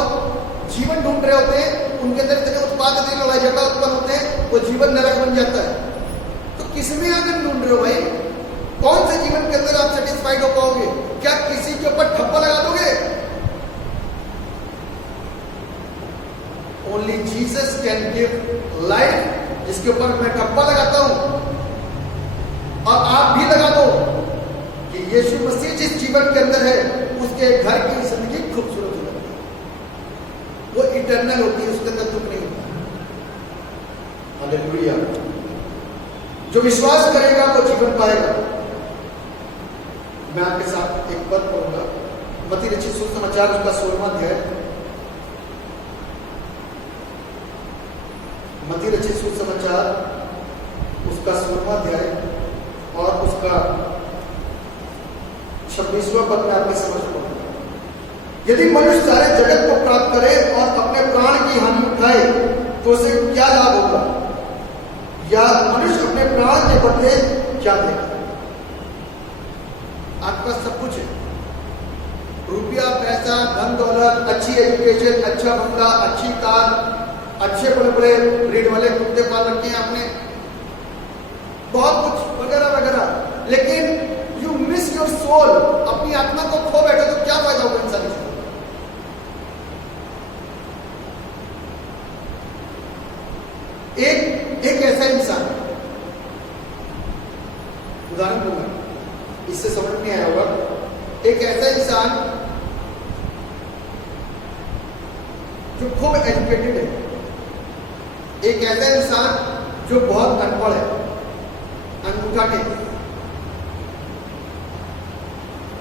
जीवन ढूंढ रहे होते हैं, उनके अंदर इतने उत्पाद, इतने लड़ाई झगड़ा उत्पन्न होते हैं, वो जीवन नरक बन जाता है। तो किसमें आनंद ढूंढ रहे हो भाई? कौन से जीवन के अंदर आप सेटिस्फाइड हो पाओगे? क्या किसी के ऊपर ठप्पा लगा दोगे? Only Jesus can give life, जिसके ऊपर मैं ठप्पा लगाता हूं, और आप भी लगा दो कि यीशु मसीह जिस जीवन के अंदर है, उसके घर की जिंदगी खूबसूरत हो जाती है, वो इटर्नल होती है, उसके अंदर दुख नहीं होता। हालेलुया। जो विश्वास करेगा वो जीवन पाएगा। मैं आपके साथ एक पद पढ़ूंगा, मत्ती रचित सुसमाचार उसका 16वां अध्याय, मत्ती रचित सुसमाचार उसका 16वां अध्याय और उसका 26वां पद में आपके समझ पड़ेगा। यदि मनुष्य सारे जगत को प्राप्त करे और अपने प्राण की हानि उठाए तो उसे क्या लाभ होगा? या मनुष्य अपने प्राण के बदले क्या देगा? आपके पास सब कुछ है, रुपया, पैसा, धन दौलत, अच्छी एजुकेशन, अच्छा बंगला, अच्छी कार, अच्छे बड़े बड़े ब्रीड वाले कुत्ते पाल रखे हैं आपने, बहुत कुछ वगैरह वगैरह, लेकिन यू मिस योर सोल, अपनी आत्मा को खो बैठे तो क्या फायदा होगा इंसान को? एक ऐसा इंसान, उदाहरण दूंगा, इससे समझ नहीं आया होगा। एक ऐसा इंसान जो खूब एजुकेटेड है, एक ऐसा इंसान जो बहुत अनपढ़ है, अंगूठा टेक।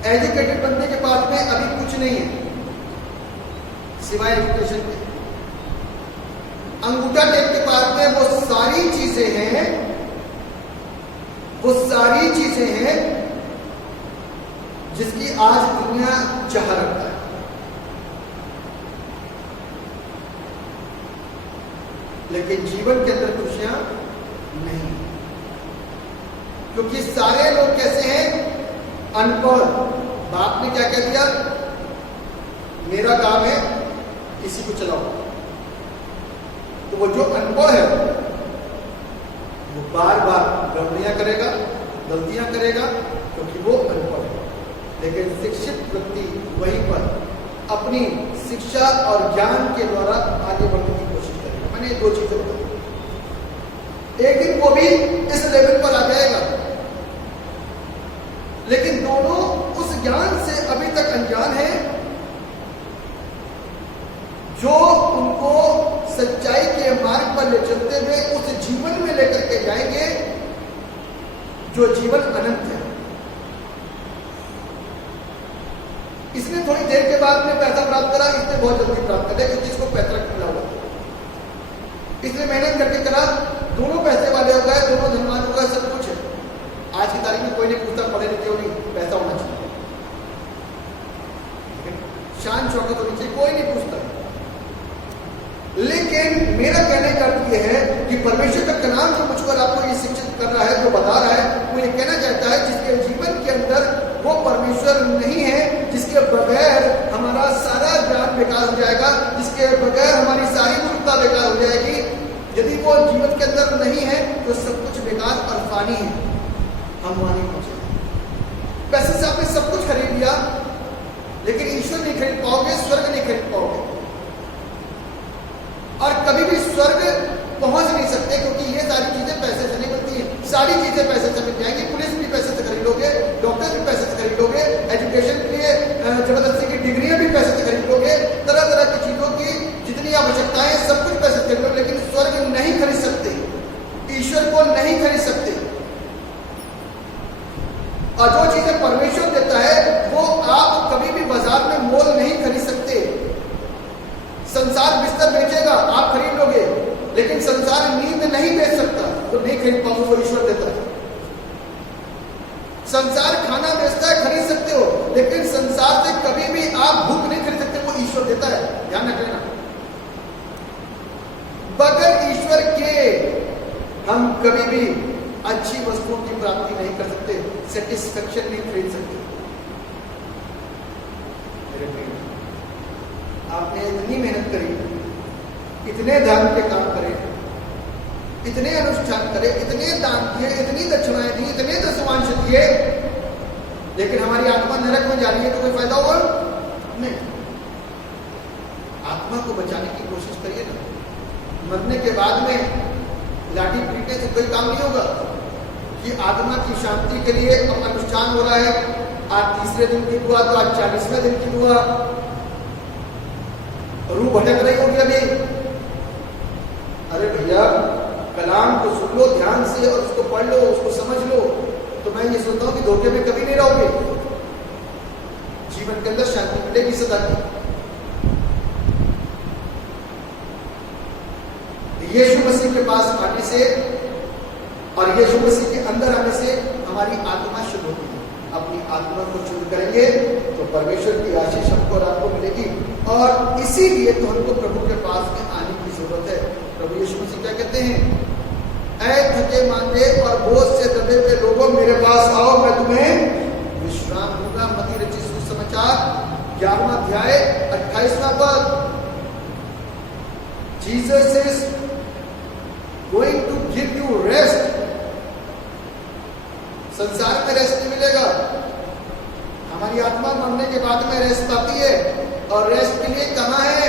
एजुकेटेड बनने के बाद में अभी कुछ नहीं है सिवाय एजुकेशन के। अंगूठा टेक के बाद में वो सारी चीजें हैं जिसकी आज दुनिया चाह रखता है। लेकिन जीवन के अंदर खुशियां नहीं, क्योंकि सारे लोग कैसे हैं? अनपढ़। बाप ने क्या कह दिया? मेरा काम है इसी को चलाओ। तो वो जो अनपढ़ है वो बार बार गलतियां करेगा, क्योंकि वो अनपढ़ है। लेकिन शिक्षित व्यक्ति वहीं पर अपनी शिक्षा और ज्ञान के द्वारा आगे बढ़ने की कोशिश करेगा। मैंने दो चीजें बताई, एक दिन वो भी इस लेवल पर आ जाएगा, लेकिन दोनों उस ज्ञान से अभी तक अनजान है जो उनको सच्चाई के मार्ग पर ले चलते हुए उस जीवन में लेकर के जाएंगे जो जीवन अनंत है। इसने थोड़ी देर के बाद में पैसा प्राप्त करा, इसने बहुत जल्दी प्राप्त कर लिया क्योंकि इसको पैतृक मिला हुआ, इसने मेहनत करके करा, दोनों पैसे वाले हो गए, दोनों धनवान हो गए, सब कुछ है। आज की तारीख में कोई नहीं पूछता पढ़े लिखे हो नहीं, पैसा होना चाहिए, शान शौकत होनी चाहिए, कोई नहीं पूछता। लेकिन मेरा कहने का अर्थ यह है कि परमेश्वर का कलाम जो मुझको आपको ये शिक्षित कर रहा है, जो बता रहा है, वो ये कहना चाहता है जिसके जीवन के अंदर वो परमेश्वर नहीं है, जिसके बगैर हमारा सारा ज्ञान बेकार हो जाएगा, जिसके बगैर हमारी सारी मूर्खता बेकार हो जाएगी। यदि वो जीवन के अंदर नहीं है तो सब कुछ बेकार और फानी है, हम वहां नहीं पहुंचे। पैसे से आपने सब कुछ खरीद लिया, लेकिन ईश्वर नहीं खरीद पाओगे, स्वर्ग नहीं खरीद पाओगे, और कभी भी स्वर्ग पहुंच नहीं सकते, क्योंकि ये सारी चीजें पैसे से नहीं मिलती हैं। सारी चीजें पैसे से मिल जाएंगी, पुलिस भी पैसे से खरीदोगे, डॉक्टर भी पैसे से खरीदोगे, एजुकेशन के लिए जबरदस्ती की डिग्रियां भी पैसे से खरीदोगे, तरह तरह की चीजों की जितनी आवश्यकताएं सब कुछ पैसे से खरीदोगे, लेकिन स्वर्ग नहीं खरीद सकते, ईश्वर को नहीं खरीद सकते। और जो चीजें परमेश्वर देता है वो आप कभी भी बाजार में मोल नहीं खरीद सकते। संसार बिस्तर बेचेगा, आप खरीद लोगे, लेकिन संसार नींद नहीं बेच सकता, तो नहीं खरीद पाओगे, वो ईश्वर देता है। संसार खाना बेचता है, खरीद सकते हो, लेकिन संसार से कभी भी आप भूख नहीं खरीद सकते, वो ईश्वर देता है, ध्यान रखना। बगैर ईश्वर के हम कभी भी अच्छी वस्तुओं की प्राप्ति नहीं कर सकते, सेटिस्फेक्शन नहीं खरीद सकते। आपने इतनी मेहनत करी, इतने धर्म के काम करे, इतने अनुष्ठान करे, इतने दान किए, इतनी दक्षिणाएं दी, इतने दशमांश दिए, लेकिन हमारी आत्मा नरक में जा रही है, तो कोई फायदा हुआ नहीं। आत्मा को बचाने की कोशिश करिए ना। मरने के बाद में लाठी पीटने से कोई काम नहीं होगा कि आत्मा की शांति के लिए अनुष्ठान हो रहा है, आज तीसरे दिन की दुआ, तो आज 40वें दिन की दुआ, रूह भटक रही होगी अभी। अरे भैया, कलाम को सुन लो ध्यान से और उसको पढ़ लो, उसको समझ लो, तो मैं ये सोचता हूं कि धोखे में कभी नहीं रहोगे, जीवन के अंदर शांति मिलेगी सदा की। यीशु मसीह के पास आने से और यीशु मसीह के अंदर आने से हमारी आत्मा शुद्ध होगी। अपनी आत्मा को शुद्ध करेंगे तो परमेश्वर की आशीष हमको और आपको मिलेगी, और इसीलिए तो हमको प्रभु के पास में आने की जरूरत है। प्रभु यीशु मसीह क्या कहते हैं? ऐ थके मांदे और बोझ से दबे हुए लोगों, मेरे पास आओ, मैं तुम्हें विश्राम दूंगा। मत्ती रचित सुसमाचार 11वां अध्याय 28वां पद। Jesus is going to give you rest. संसार में रेस्ट नहीं मिलेगा, हमारी आत्मा मरने के बाद में रेस्ट पाती है, और रेस्ट के लिए कहाँ है?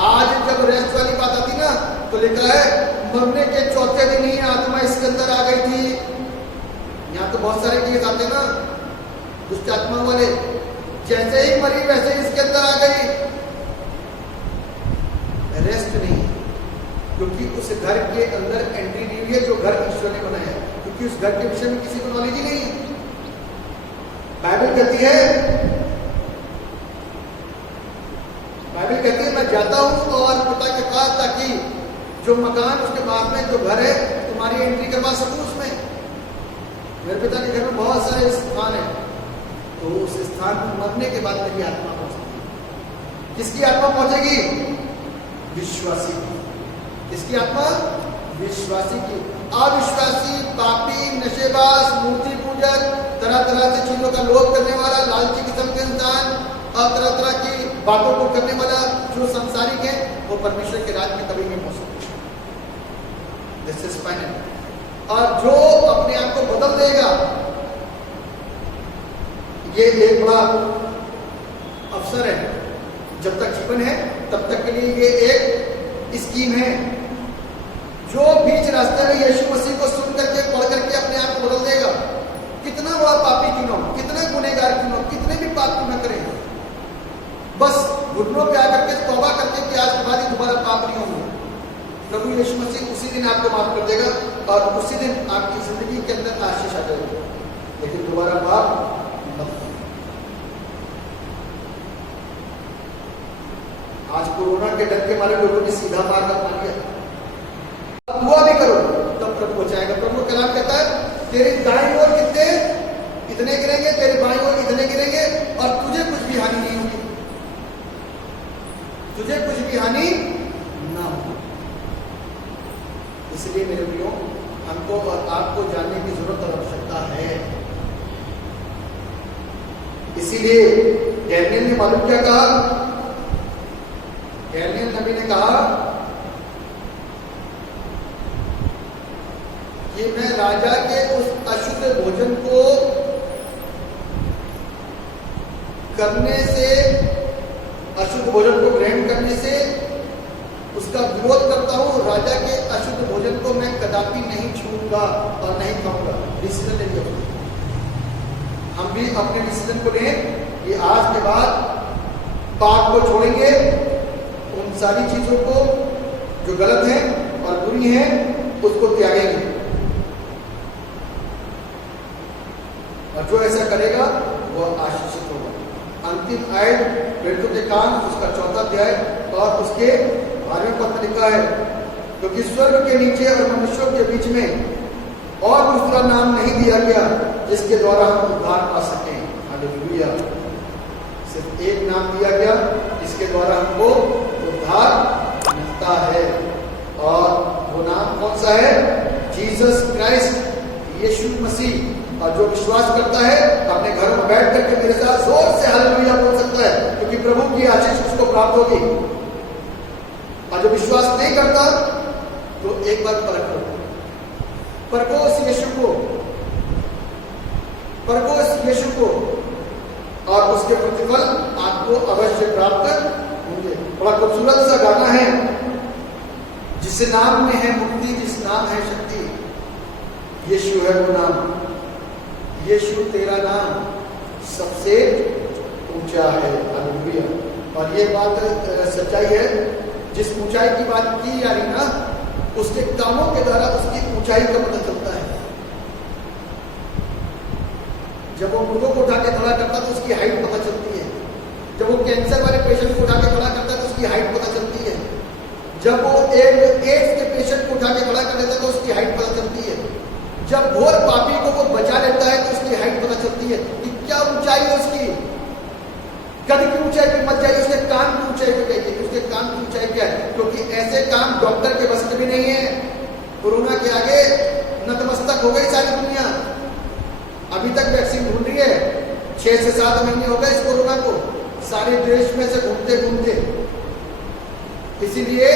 आज जब रेस्ट वाली बात आती ना, तो लिखा है मरने के चौथे दिन ही आत्मा इसके अंदर आ गई थी। यहाँ तो बहुत सारे केस आते ना दुष्ट आत्मा वाले, जैसे ही मरी वैसे ही इसके अंदर आ गई। रेस्ट नहीं, क्योंकि उस घर के अंदर एंट्री नहीं हुई है जो घर ईश्वर ने बनाया, क्योंकि उस घर के विषय में किसी को नॉलेज ही नहीं है। बाइबल कहती है मैं जाता हूं और पिता के पास, ताकि जो मकान उसके बाद में जो घर है तुम्हारी एंट्री करवा सकूं उसमें। मेरे पिता के घर में बहुत सारे स्थान है, तो उस स्थान पर मरने के बाद मेरी आत्मा पहुंचेगी। किसकी आत्मा पहुंचेगी? विश्वासी की। किसकी आत्मा? विश्वासी की। अविश्वासी, पापी, नशेबाज, मूर्ति पूजक, तरह तरह से चीजों का लोभ करने वाला, लालची किस्म के इंसान और तरह तरह की बातों को करने वाला जो संसारिक है, वो परमेश्वर के राज में कभी नहीं पहुंच सकते। This is final. और जो अपने आप को बदल देगा, ये एक बड़ा अवसर है। जब तक जीवन है तब तक के लिए ये एक स्कीम है। जो बीच रास्ते में यीशु मसीह को सुन करके पढ़ करके अपने आप को बदल देगा, कितना बड़ा पापी क्यों हो, कितने गुनहगार क्यों हो, कितने भी पाप क्यों न करें, बस घुटनों पे आकर के तौबा करके कि आज के बाद ही दोबारा पाप नहीं होंगे, प्रभु यीशु मसीह उसी दिन आपको माफ कर देगा और उसी दिन आपकी जिंदगी के अंदर आशीष आ जाएगी। लेकिन दोबारा पाप मत करो। आज कोरोना के डर के मारे लोगों ने सीधा मार्ग अपना लिया। दुआ भी करो तब प्रभु बचाएगा। प्रभु का कलाम कहता है तेरे दाईं ओर कितने इतने गिरेंगे, तेरे बाईं ओर इतने गिरेंगे और तुझे कुछ भी हानि नहीं होगी, तुझे कुछ भी हानि ना हो। इसलिए मेरे प्रियो, हमको और आपको जानने की जरूरत और आवश्यकता है। इसीलिए डैनियल ने मालूम क्या कहा? डैनियल नबी ने कहा कि मैं राजा के उस अशुद्ध भोजन को करने से, अशुद्ध भोजन को ग्रहण करने से उसका विरोध करता हूं। राजा के अशुद्ध भोजन को मैं कदापि नहीं छूऊंगा और नहीं खाऊंगा। डिसीजन ले लिया। हम भी अपने डिसीजन को लें कि आज के बाद पाप को छोड़ेंगे, उन सारी चीजों को जो गलत है और बुरी है उसको त्यागेंगे। और जो ऐसा करेगा वह आशीषित होगा। अंतिम आयत प्रेरितों के काम उसका 4वां अध्याय और उसके 12वें पद में लिखा है, क्योंकि स्वर्ग के नीचे और मनुष्यों के बीच में और दूसरा नाम नहीं दिया गया जिसके द्वारा हम उद्धार पा सकें। हालेलुया। सिर्फ एक नाम दिया गया जिसके द्वारा हमको उद्धार मिलता है, और वो नाम कौन सा है? जीसस क्राइस्ट, यीशु मसीह। और जो विश्वास करता है अपने घरों में बैठ करके मेरे साथ जोर से हालेलुया बोल सकता है, क्योंकि प्रभु की आशीष उसको प्राप्त होगी। और जो विश्वास नहीं करता तो एक बार परखो उस यीशु को, परखो उस यीशु को, और उसके प्रतिफल आपको अवश्य प्राप्त होंगे। बड़ा खूबसूरत सा गाना है, जिस नाम में है मुक्ति, जिस नाम है शक्ति, यीशु है वो नाम। यीशु तेरा नाम सबसे ऊंचा है। हालेलुया। और ये बात सच्चाई है, जिस ऊंचाई की बात की जा रही ना, उसके कामों के द्वारा उसकी ऊंचाई का पता चलता है। जब वो मुर्गों को उठा के खड़ा करता तो उसकी हाइट पता चलती है। जब वो कैंसर वाले पेशेंट को उठा के खड़ा करता है तो उसकी हाइट पता चलती है। जब वो एड्स के पेशेंट को उठा के खड़ा कर देता है तो उसकी हाइट पता चलती है। जब घोर पापी को वो बचा लेता है तो उसकी हाइट पता चलती है कि क्या ऊंचाई है उसकी। कद की ऊंचाई पे मत जाइए, उसके कान की ऊंचाई पे जाइए। उसके कान की ऊंचाई क्या है? क्योंकि ऐसे काम डॉक्टर के बस में भी नहीं है। कोरोना के आगे नतमस्तक हो गई सारी दुनिया। अभी तक वैक्सीन ढूंढ रही है। 6 से 7 महीने हो गए इस कोरोना को, सारे देश में से घूमते घूमते। इसीलिए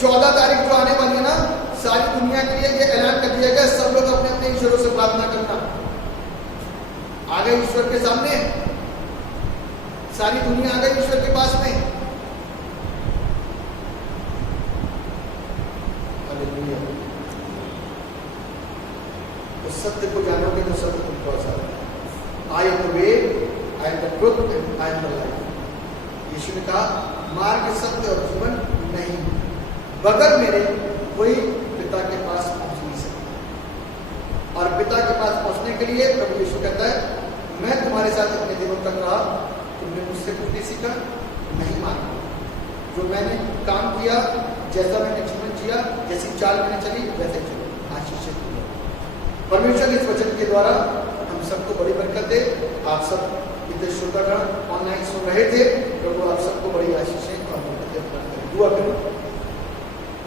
14 तारीख जो आने वाली है ना, सारी दुनिया के लिए ये ऐलान कर दिया गया, सब लोग अपने अपने ईश्वरों से प्रार्थना करना। आ गए ईश्वर के सामने, सारी दुनिया आ गई ईश्वर के पास में। हालेलुया। तो सत्य को जानोगे तो सत्य तुमको आसान है। I am the way, I am the truth and I am the life. Yeshu ने कहा मार्ग, सत्य और जीवन नहीं, बगैर मेरे कोई पिता के पास पहुंच नहीं सकता। और पिता के पास पहुंचने के लिए प्रभु यीशु कहता है, मैं तुम्हारे साथ इतने दिनों तक रहा, तुमने मुझसे कुछ नहीं सीखा, नहीं माना। जो मैंने काम किया, जैसा मैंने जीवन जिया, जैसी चाल मैंने चली वैसे चलो, आशीषित हो। परमेश्वर इस वचन के द्वारा हम सबको बड़ी बरकत दे। आप सब इतने श्रोतागण ऑनलाइन सुन रहे थे, प्रभु आप सबको बड़ी आशीषें और बरकतें प्रदान करें। दुआ करो।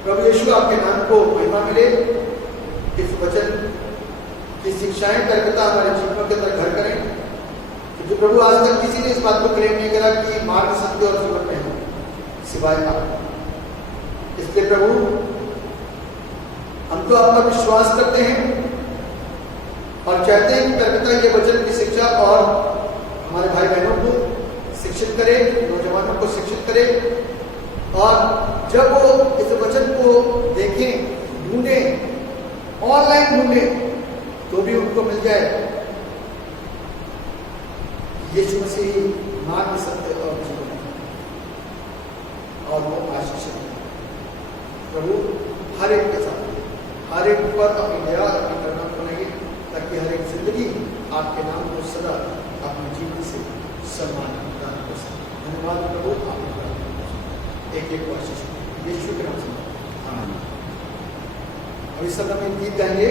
प्रभु यीशु आपके नाम को महिमा मिले। इस वचन की शिक्षाएं कर्मता हमारे जीवनों के अंदर घर करें। जो प्रभु आज तक किसी ने इस बात को क्लेम नहीं करा कि मार्ग सत्य और जीवन में है सिवाय आप। इसलिए प्रभु हम तो आपका विश्वास करते हैं और चाहते हैं कि कर्मता ये वचन की शिक्षा और हमारे भाई बहनों को शिक्षित करे, नौजवानों को शिक्षित करे, और जब वो इस वचन को देखें, ढूंढें, ऑनलाइन ढूंढें, तो भी उनको मिल जाए यीशु मसीह मार्ग सत्य और जीवन, और वो आशीषित है। प्रभु हर एक के साथ, हर एक पर अपनी दया अपनी करुणा बनाइए, ताकि हर एक जिंदगी आपके नाम को सदा अपने जीवन से सम्मान प्रदान कर सके। धन्यवाद प्रभु, आपने एक एक आशीष यीशु के नाम से। अभी सब हम गीत गाएंगे।